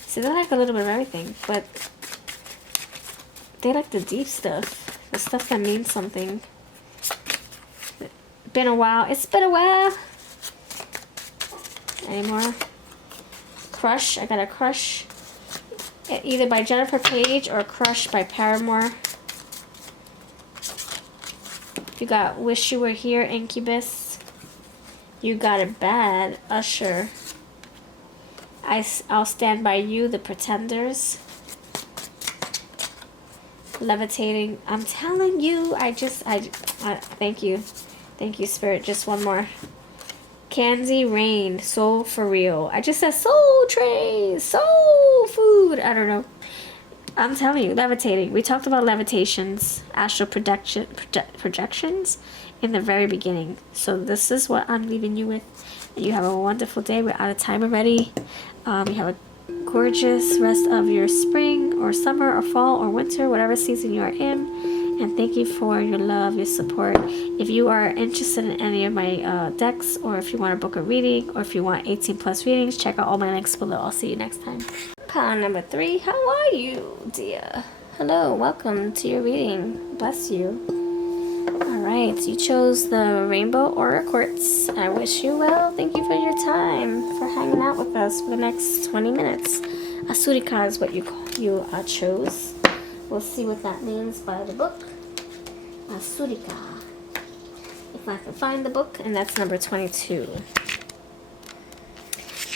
See, they like a little bit of everything, but they like the deep stuff, the stuff that means something. Been a while. It's been a while. Any more? Crush. I got a Crush. Either by Jennifer Page or Crush by Paramore. You got Wish You Were Here, Incubus. You Got It Bad, Usher. I'll Stand By You, The Pretenders. Levitating. I'm telling you, thank you. Thank you, Spirit. Just one more. Candy Rain, Soul For Real. I just said Soul Train, Soul Food. I don't know. I'm telling you, levitating. We talked about levitations, astral projections in the very beginning. So this is what I'm leaving you with. And you have a wonderful day. We're out of time already. You have a gorgeous rest of your spring or summer or fall or winter, whatever season you are in. And thank you for your love, your support. If you are interested in any of my decks, or if you want to book a reading, or if you want 18 plus readings, check out all my links below. I'll see you next time. Pile number 3, how are you, dear? Hello, welcome to your reading. Bless you. Alright, you chose the Rainbow Aura Quartz. I wish you well. Thank you for your time, for hanging out with us for the next 20 minutes. Asurika is what you chose. We'll see what that means by the book. Asurika. If if I can find the book, and that's number 22.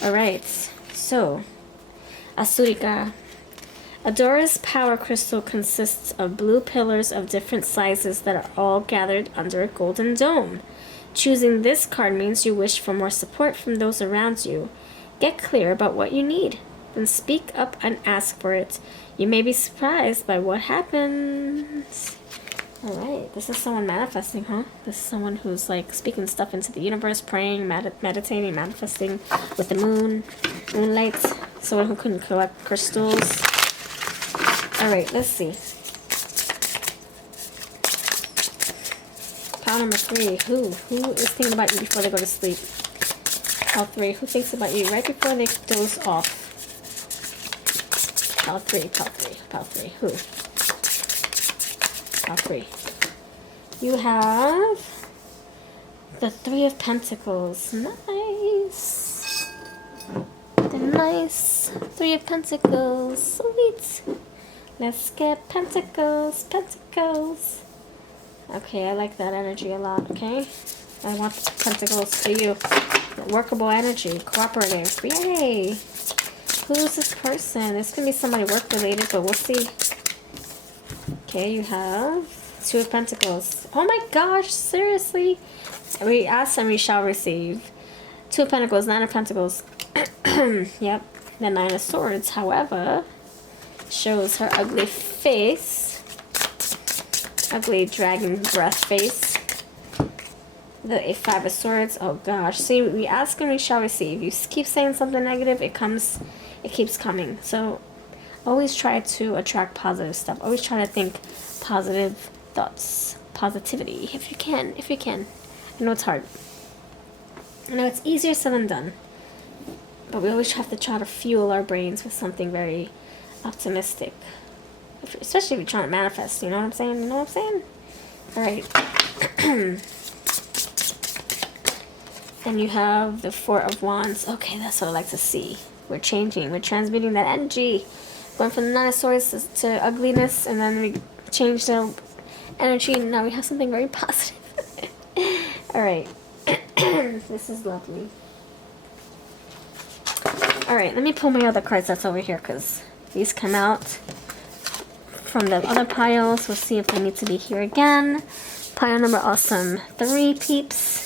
Alright, so, Asurika. Adora's power crystal consists of blue pillars of different sizes that are all gathered under a golden dome. Choosing this card means you wish for more support from those around you. Get clear about what you need, then speak up and ask for it. You may be surprised by what happens. Alright, this is someone manifesting, huh? This is someone who's like speaking stuff into the universe, praying, meditating, manifesting with the moonlight. Someone who couldn't collect crystals. Alright, let's see. Pile number 3. Who is thinking about you before they go to sleep? Pile 3. Who thinks about you right before they doze off? Pile 3. Who? Pile 3. You have the 3 of Pentacles. Nice. The nice 3 of Pentacles. Sweet. Let's get Pentacles. Okay, I like that energy a lot, okay? I want Pentacles for you. Workable energy. Cooperative. Yay! Who's this person? It's going to be somebody work-related, but we'll see. Okay, you have 2 of Pentacles. Oh my gosh, seriously? We ask and we shall receive. 2 of Pentacles, 9 of Pentacles. Yep, the 9 of Swords, however, shows her ugly face. Ugly dragon breath face. The 5 of Swords, oh gosh. See, we ask and we shall receive. You keep saying something negative, it keeps coming. So, always try to attract positive stuff. Always try to think positive thoughts. Positivity, if you can. I know it's hard. I know it's easier said than done. But we always have to try to fuel our brains with something very optimistic. Especially if you're trying to manifest, you know what I'm saying? Alright. And you have the 4 of Wands. Okay, that's what I like to see. We're changing. We're transmuting that energy. Going from the 9 of Swords to ugliness, and then we change the energy, and now we have something very positive. Alright. This is lovely. Alright, let me pull my other cards that's over here, because these come out from the other piles. We'll see if they need to be here again. Pile number awesome 3, peeps.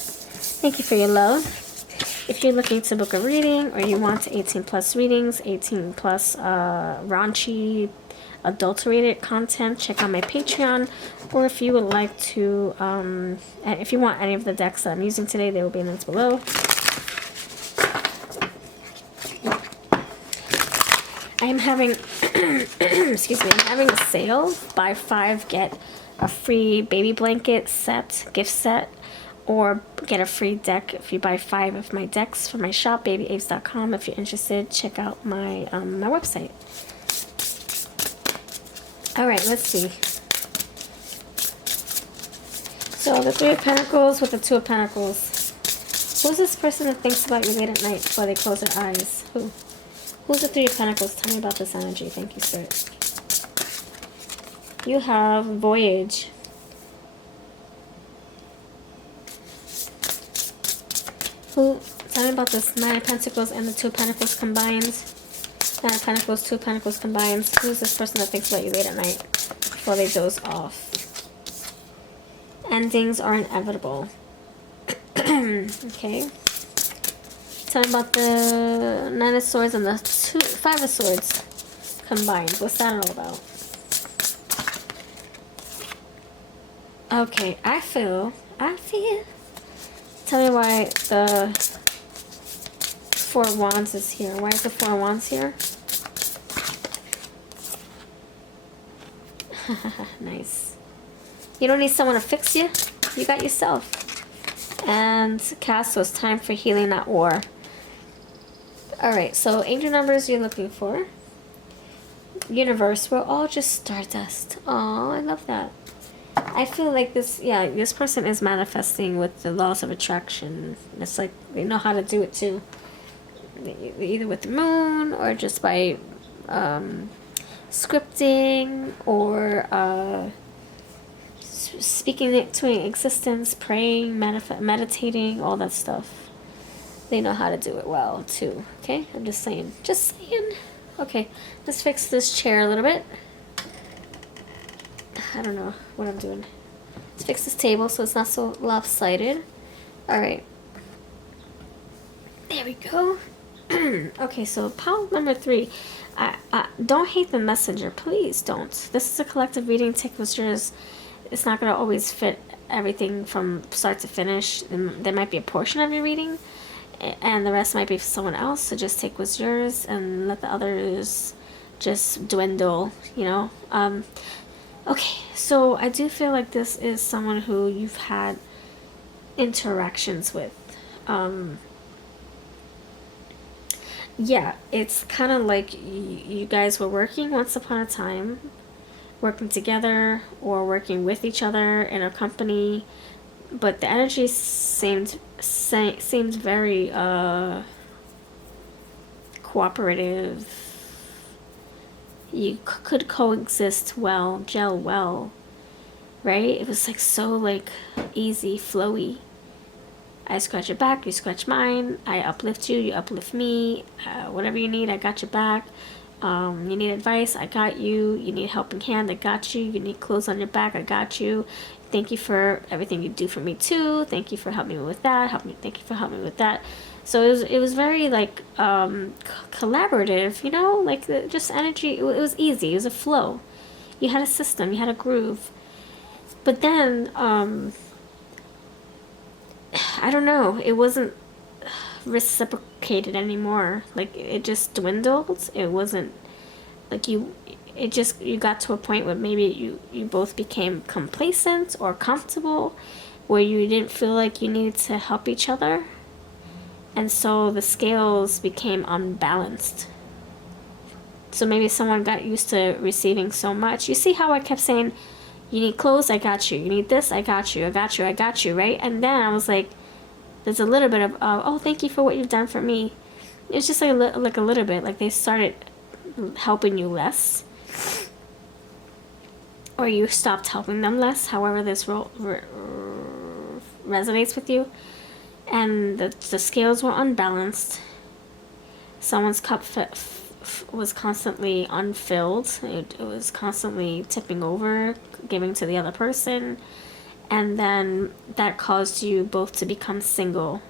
Thank you for your love. If you're looking to book a reading, or you want 18 plus readings, 18 plus raunchy, adulterated content, check out my Patreon. Or if you would like to, if you want any of the decks that I'm using today, they will be linked below. I am having, excuse me, I'm having a sale. Buy 5, get a free baby blanket set, gift set, or get a free deck if you buy 5 of my decks from my shop, babyaves.com. If you're interested, check out my my website. Alright, let's see. So the 3 of Pentacles with the 2 of Pentacles. Who's this person that thinks about you late at night before they close their eyes? Who? Who's the 3 of Pentacles? Tell me about this energy. Thank you, Spirit. You have Voyage. Who? Tell me about this 9 of Pentacles and the 2 of Pentacles combined. 9 of Pentacles, 2 of Pentacles combined. Who's this person that thinks about you late at night before they doze off? Endings are inevitable. Okay. Tell me about the 9 of Swords and the 5 of Swords combined. What's that all about? Okay, I feel. Tell me why the 4 of Wands is here. Why is the 4 of Wands here? Nice. You don't need someone to fix you. You got yourself. And Castle, it's time for healing, not war. Alright, so angel numbers you're looking for. Universe, we're all just stardust. Oh, I love that. I feel like this, yeah, this person is manifesting with the laws of attraction. It's like they know how to do it too. Either with the moon or just by scripting or speaking it to existence, praying, meditating, all that stuff. They know how to do it well too. Okay, I'm just saying. Just saying. Okay, let's fix this chair a little bit. I don't know what I'm doing. Let's fix this table so it's not so lopsided. All right. There we go. Okay, so pile number 3. Don't hate the messenger. Please don't. This is a collective reading. Take what's yours. It's not going to always fit everything from start to finish. There might be a portion of your reading, and the rest might be for someone else. So just take what's yours and let the others just dwindle, you know. Okay, so I do feel like this is someone who you've had interactions with. Yeah, it's kind of like you guys were working once upon a time, working together or working with each other in a company, but the energy seemed very cooperative. You could coexist well, gel well, right? It was like so like easy, flowy. I scratch your back, you scratch mine. I uplift you, you uplift me. Whatever you need, I got your back. You need advice, I got you. You need a helping hand, I got you. You need clothes on your back, I got you. Thank you for everything you do for me too. Thank you for helping me with that. Thank you for helping me with that. So it was very like collaborative, you know, like just energy. It was easy. It was a flow. You had a system. You had a groove. But then I don't know. It wasn't reciprocated anymore. Like it just dwindled. It wasn't like you got to a point where maybe you both became complacent or comfortable, where you didn't feel like you needed to help each other, and so the scales became unbalanced. So maybe someone got used to receiving so much. You see how I kept saying, you need clothes, I got you. You need this, I got you. I got you, I got you, right? And then I was like, there's a little bit of, oh, thank you for what you've done for me. It's just like a little bit. Like they started helping you less. Or you stopped helping them less, however this resonates with you. And the scales were unbalanced. Someone's cup was constantly unfilled. It was constantly tipping over, giving to the other person. And then that caused you both to become single.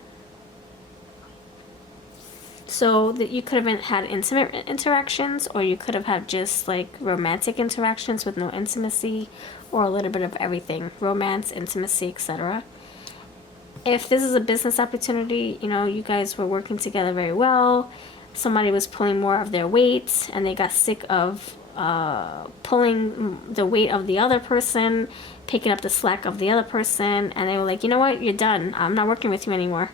So that you could have had intimate interactions, or you could have had just like romantic interactions with no intimacy, or a little bit of everything. Romance, intimacy, etc. If this is a business opportunity, you know, you guys were working together very well. Somebody was pulling more of their weight, and they got sick of pulling the weight of the other person, picking up the slack of the other person, and they were like, you know what, you're done. I'm not working with you anymore.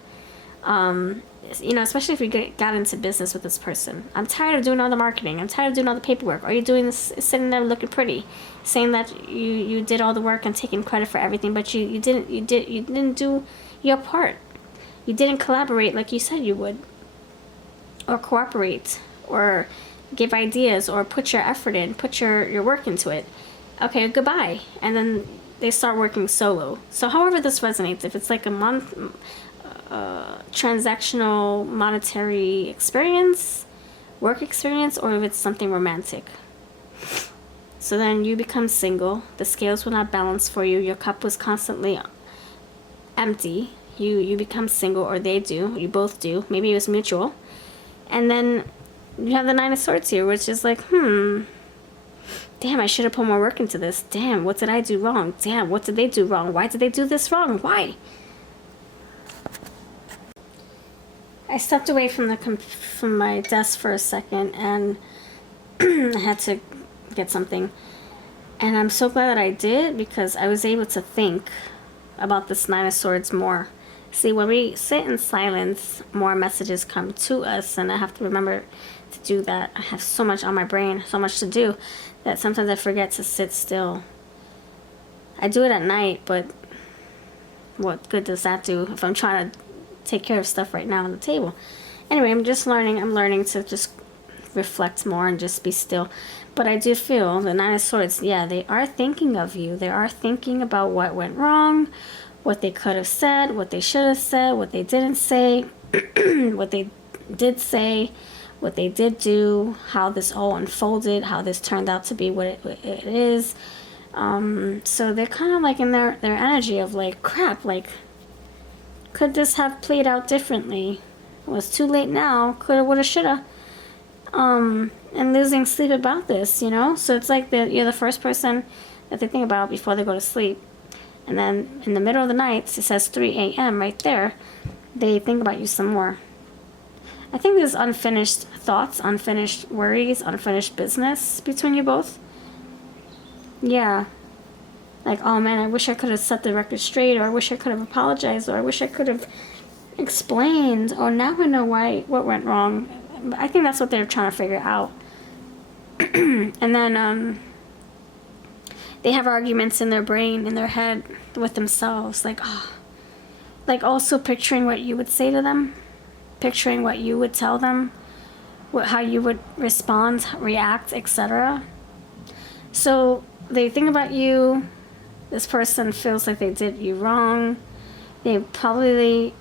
You know, especially if you got into business with this person. I'm tired of doing all the marketing. I'm tired of doing all the paperwork. Are you doing this, sitting there looking pretty, saying that you did all the work and taking credit for everything, but you didn't do your part. You didn't collaborate like you said you would, or cooperate, or give ideas, or put your effort in, put your work into it. Okay, goodbye. And then they start working solo. So however this resonates, if it's like a transactional monetary experience, work experience, or if it's something romantic. So then you become single. The scales were not balanced for you. Your cup was constantly empty. You become single, or they do. You both do. Maybe it was mutual. And then you have the 9 of Swords here, which is like, damn, I should have put more work into this. Damn, what did I do wrong? Damn, what did they do wrong? Why did they do this wrong? Why? I stepped away from my desk for a second, and I had to get something. And I'm so glad that I did, because I was able to think about this 9 of Swords more. See, when we sit in silence, more messages come to us, and I have to remember to do that. I have so much on my brain, so much to do, that sometimes I forget to sit still. I do it at night, but what good does that do if I'm trying to take care of stuff right now on the table? Anyway, I'm learning to just reflect more and just be still. But I do feel the Nine of Swords, yeah, they are thinking of you. They are thinking about what went wrong, what they could have said, what they should have said, what they didn't say, what they did say, what they did do, how this all unfolded, how this turned out to be what it is. So they're kind of like in their energy of like, crap, like, could this have played out differently? It was too late now. Coulda, woulda, shoulda. And losing sleep about this, you know? So it's like you're the first person that they think about before they go to sleep. And then in the middle of the night, it says 3 a.m. right there, they think about you some more. I think there's unfinished thoughts, unfinished worries, unfinished business between you both. Yeah. Like, oh man, I wish I could have set the record straight, or I wish I could have apologized, or I wish I could have explained, or now I know what went wrong. I think that's what they're trying to figure out. And then they have arguments in their brain, in their head, with themselves, like, oh, like also picturing what you would say to them, picturing what you would tell them, how you would respond, react, etc. So they think about you. This person feels like they did you wrong. They probably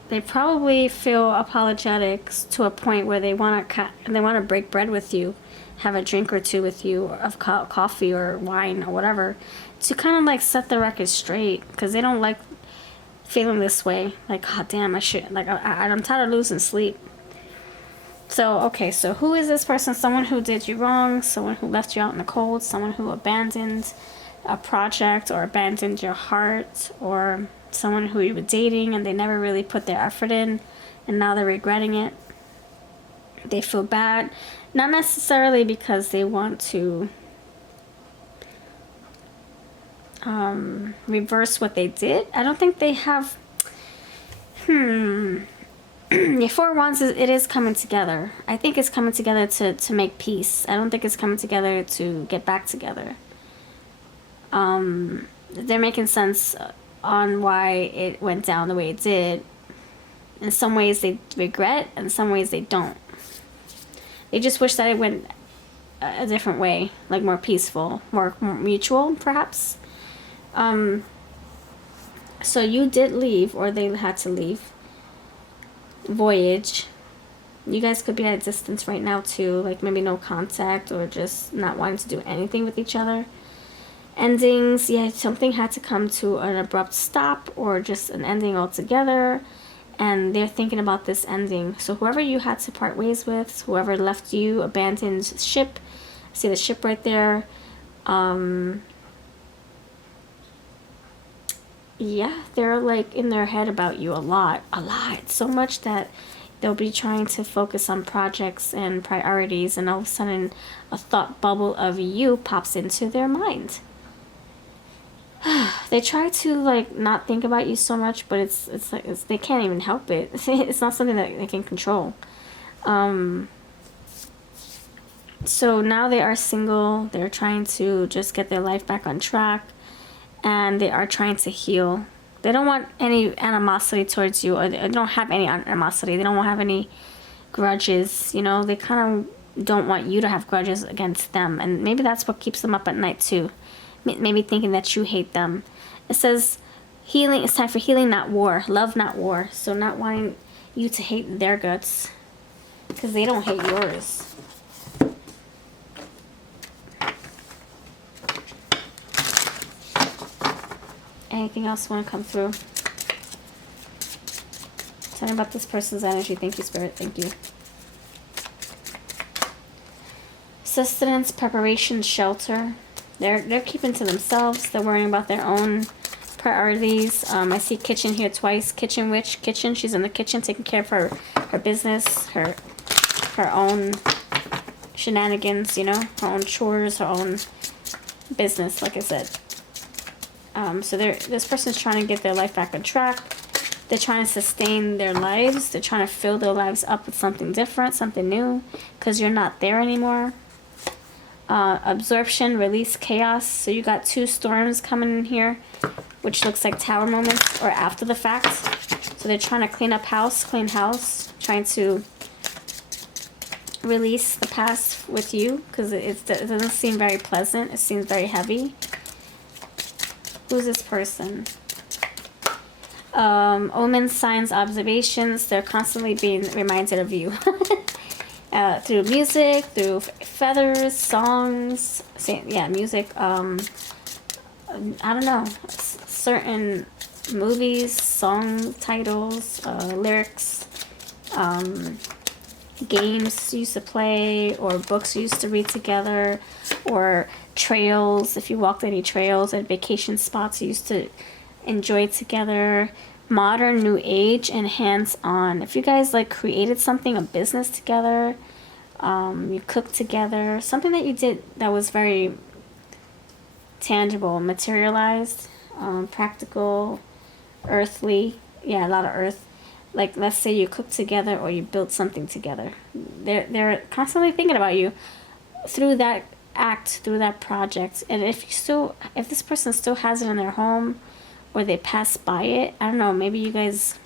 feel apologetic to a point where they want to break bread with you, have a drink or two with you of coffee or wine or whatever, to kind of like set the record straight, because they don't like feeling this way. Like, god damn, I'm tired of losing sleep. So okay, so who is this person? Someone who did you wrong, someone who left you out in the cold, someone who abandoned a project or abandoned your heart, or someone who you were dating and they never really put their effort in and now they're regretting it. They feel bad, not necessarily because they want to reverse what they did. I don't think they have the Four of Wands, it is coming together. I think it's coming together to make peace. I don't think it's coming together to get back together. They're making sense on why it went down the way it did. In some ways they regret, in some ways they don't. They just wish that it went a different way, like more peaceful, more mutual, perhaps. So you did leave, or they had to leave. Voyage. You guys could be at a distance right now too, like maybe no contact, or just not wanting to do anything with each other. Endings, yeah, something had to come to an abrupt stop, or just an ending altogether, and they're thinking about this ending. So whoever you had to part ways with, whoever left you, abandoned ship, see the ship right there, yeah, they're like in their head about you a lot, so much that they'll be trying to focus on projects and priorities, and all of a sudden a thought bubble of you pops into their mind. They try to like not think about you so much, but it's like they can't even help it. It's not something that they can control. So now they are single. They're trying to just get their life back on track, and they are trying to heal. They don't want any animosity towards you, or they don't have any animosity. They don't have any grudges. You know, they kind of don't want you to have grudges against them, and maybe that's what keeps them up at night too. Maybe thinking that you hate them. It says healing. It's time for healing, not war. Love, not war. So not wanting you to hate their guts, because they don't hate yours. Anything else want to come through? Tell me about this person's energy. Thank you, Spirit. Thank you. Sustenance, preparation, shelter. They're keeping to themselves. They're worrying about their own priorities. I see kitchen here twice. Kitchen witch. Kitchen. She's in the kitchen taking care of her business, her own shenanigans, you know, her own chores, her own business, like I said. So this person's trying to get their life back on track. They're trying to sustain their lives. They're trying to fill their lives up with something different, something new, because you're not there anymore. Absorption, release, chaos. So you got two storms coming in here, which looks like tower moments, or after the fact. So they're trying to clean house, trying to release the past with you, because it doesn't seem very pleasant. It seems very heavy. Who's this person? Omens, signs, observations. They're constantly being reminded of you. Through music, through feathers, songs. Yeah, music. I don't know. Certain movies, song titles, lyrics, games you used to play, or books you used to read together, or trails, if you walked any trails and vacation spots you used to enjoy together. Modern, new age, and hands-on. If you guys like created something, a business together, you cooked together, something that you did that was very tangible, materialized, practical, earthly. Yeah, a lot of earth. Like, let's say you cooked together or you built something together. They're constantly thinking about you through that act, through that project. And if this person still has it in their home, or they pass by it, I don't know, maybe you guys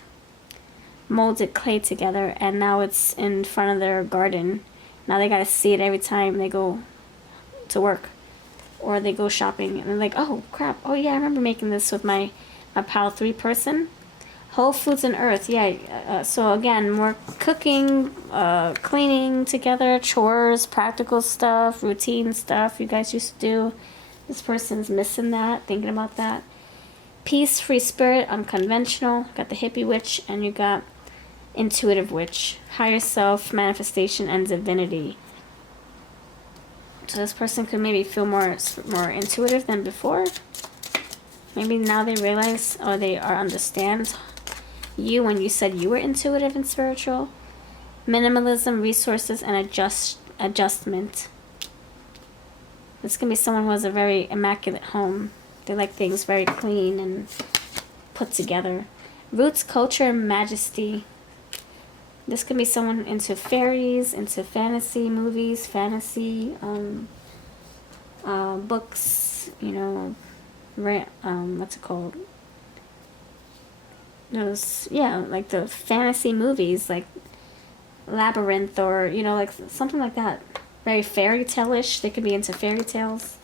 molded clay together and now it's in front of their garden. Now they gotta see it every time they go to work or they go shopping, and they're like, oh crap, oh yeah, I remember making this with my pile 3 person. Whole foods and earth, yeah. So again, more cooking, cleaning together, chores, practical stuff, routine stuff you guys used to do. This person's missing that, thinking about that. Peace, free spirit, unconventional. Got the hippie witch, and you got intuitive witch. Higher self, manifestation, and divinity. So this person could maybe feel more intuitive than before. Maybe now they realize, or they understand you when you said you were intuitive and spiritual. Minimalism, resources, and adjustment. This can be someone who has a very immaculate home. They like things very clean and put together. Roots, culture, and majesty. This could be someone into fairies, into fantasy movies, fantasy books, you know, what's it called? Those, yeah, like the fantasy movies, like Labyrinth, or, you know, like something like that. Very fairy tale-ish. They could be into fairy tales.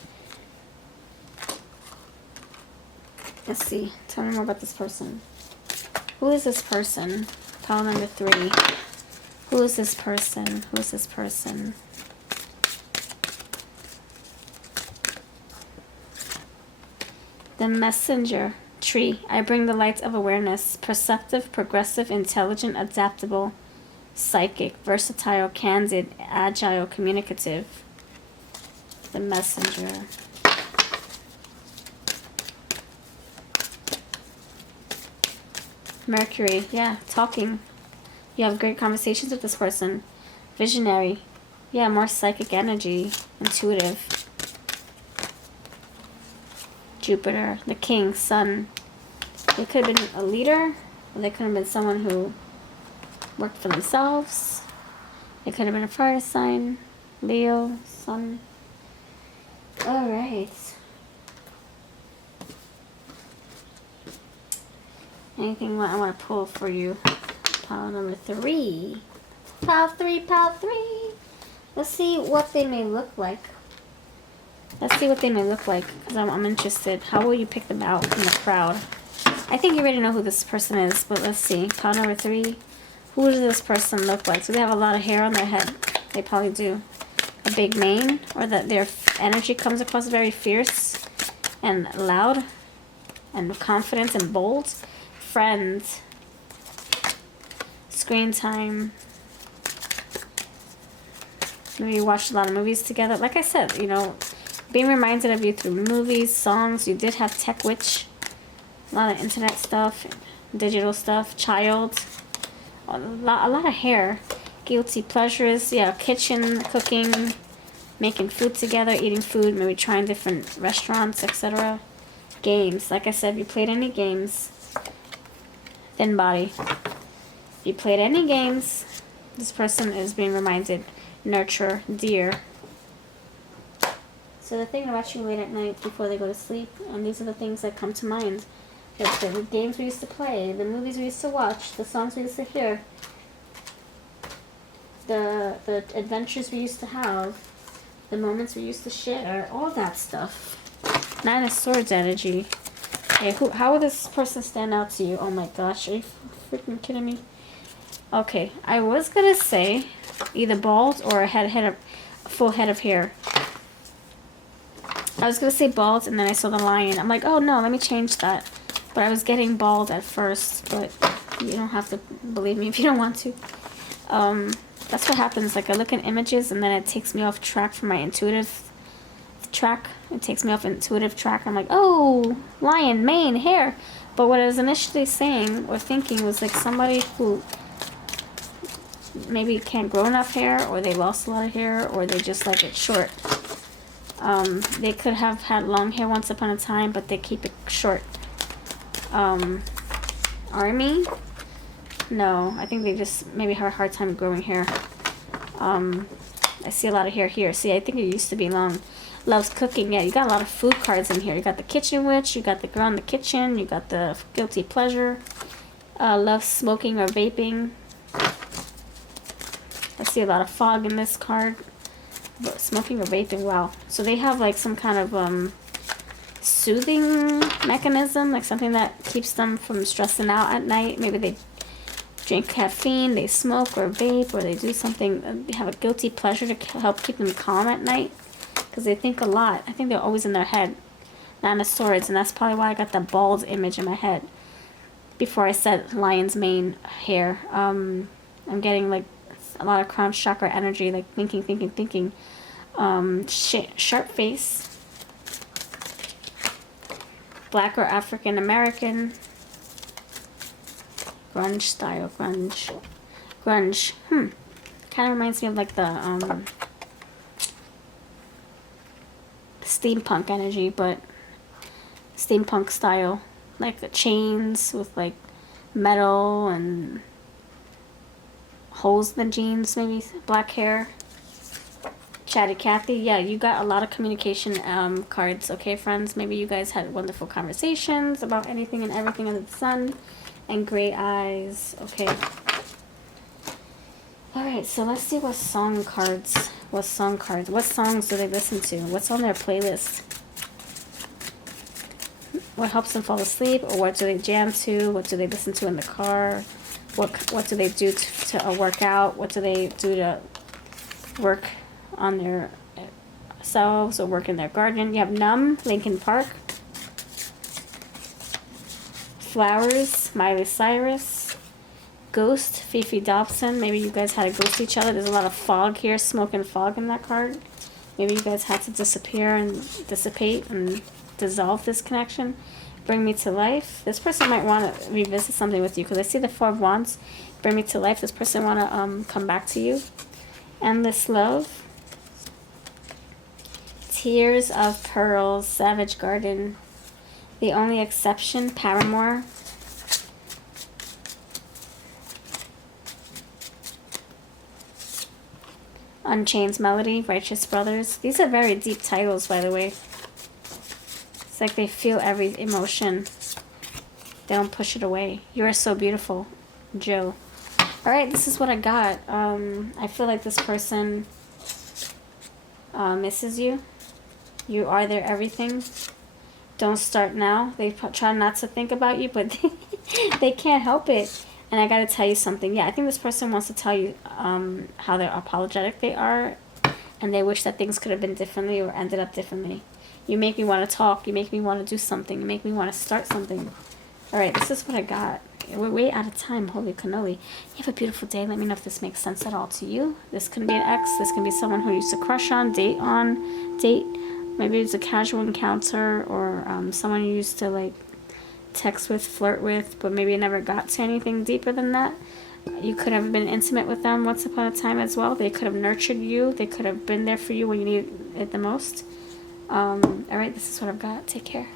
Let's see. Tell me more about this person. Who is this person? Pile number 3. Who is this person? Who is this person? The messenger. Tree. I bring the light of awareness. Perceptive, progressive, intelligent, adaptable, psychic, versatile, candid, agile, communicative. The messenger. Mercury, yeah, talking. You have great conversations with this person. Visionary, yeah, more psychic energy, intuitive. Jupiter, the king, sun. They could have been a leader, or they could have been someone who worked for themselves. They could have been a fire sign, Leo, sun. All right. Anything I want to pull for you? Pile number 3. Pile 3, pile 3. Let's see what they may look like. Let's see what they may look like, because I'm interested. How will you pick them out in the crowd? I think you already know who this person is, but let's see. Pile number 3. Who does this person look like? Do they have a lot of hair on their head? They probably do. A big mane, or that their energy comes across very fierce and loud and confident and bold. Friends, screen time. Maybe you watched a lot of movies together. Like I said, you know, being reminded of you through movies, songs. You did have tech witch, a lot of internet stuff, digital stuff. Child, a lot of hair. Guilty pleasures, yeah, kitchen, cooking, making food together, eating food, maybe trying different restaurants, etc. Games, like I said, if you played any games. Thin body. If you played any games, this person is being reminded. Nurture, dear. So they're thinking about you late at night before they go to sleep, and these are the things that come to mind. The games we used to play, the movies we used to watch, the songs we used to hear, the the adventures we used to have, the moments we used to share, all that stuff. Nine of Swords energy. Hey, how will this person stand out to you? Oh my gosh, are you freaking kidding me? Okay, I was gonna say either bald or a full head of hair. I was gonna say bald, and then I saw the lion. I'm like, oh no, let me change that. But I was getting bald at first, but you don't have to believe me if you don't want to. That's what happens. Like, I look at images, and then it takes me off track from my intuitive track. It takes me off intuitive track. I'm like, oh, lion, mane, hair. But what I was initially saying or thinking was like somebody who maybe can't grow enough hair, or they lost a lot of hair, or they just like it short. They could have had long hair once upon a time, but they keep it short. Army? No, I think they just maybe have a hard time growing hair. I see a lot of hair here. See, I think it used to be long. Loves cooking. Yeah, you got a lot of food cards in here. You got the kitchen witch, you got the girl in the kitchen, you got the guilty pleasure. Loves smoking or vaping. I see a lot of fog in this card. Smoking or vaping, wow. So they have like some kind of soothing mechanism, like something that keeps them from stressing out at night. Maybe they drink caffeine, they smoke or vape, or they do something, they have a guilty pleasure to help keep them calm at night, because they think a lot. I think they're always in their head. Nine of Swords, and that's probably why I got that bald image in my head before I said lion's mane hair. I'm getting like a lot of crown chakra energy, like thinking. Sharp face. Black or African American. Grunge style, grunge. Kind of reminds me of like the steampunk energy, but steampunk style, like the chains with like metal and holes in the jeans, maybe black hair. Chatty Cathy, yeah, you got a lot of communication cards, okay, friends? Maybe you guys had wonderful conversations about anything and everything under the sun. And gray eyes, okay. Alright, so let's see what song cards. What songs do they listen to? What's on their playlist? What helps them fall asleep? Or what do they jam to? What do they listen to in the car? What do they do to work out? What do they do to work on their selves or work in their garden? You have Numb, Linkin Park. Flowers, Miley Cyrus. Ghost, Fifi Dobson. Maybe you guys had to ghost each other. There's a lot of fog here, smoke and fog in that card. Maybe you guys had to disappear and dissipate and dissolve this connection. Bring Me to Life. This person might want to revisit something with you, because I see the Four of Wands. Bring Me to Life. This person want to come back to you. Endless Love. Tears of Pearls, Savage Garden. The Only Exception, Paramore. Unchained Melody, Righteous Brothers. These are very deep titles, by the way. It's like they feel every emotion. They don't push it away. You Are So Beautiful, Joe. Alright, this is what I got. I feel like this person misses you. You are their everything. Don't start now. They try not to think about you, but they can't help it. And I gotta tell you something. Yeah, I think this person wants to tell you how they're apologetic they are, and they wish that things could have been differently or ended up differently. You make me want to talk. You make me want to do something. You make me want to start something. Alright, this is what I got. We're way out of time. Holy cannoli. You have a beautiful day. Let me know if this makes sense at all to you. This can be an ex. This can be someone who used to crush on, date. Maybe it's a casual encounter, or someone you used to like text with, flirt with, but maybe it never got to anything deeper than that. You could have been intimate with them once upon a time as well. They could have nurtured you. They could have been there for you when you needed it the most. Alright, this is what I've got. Take care.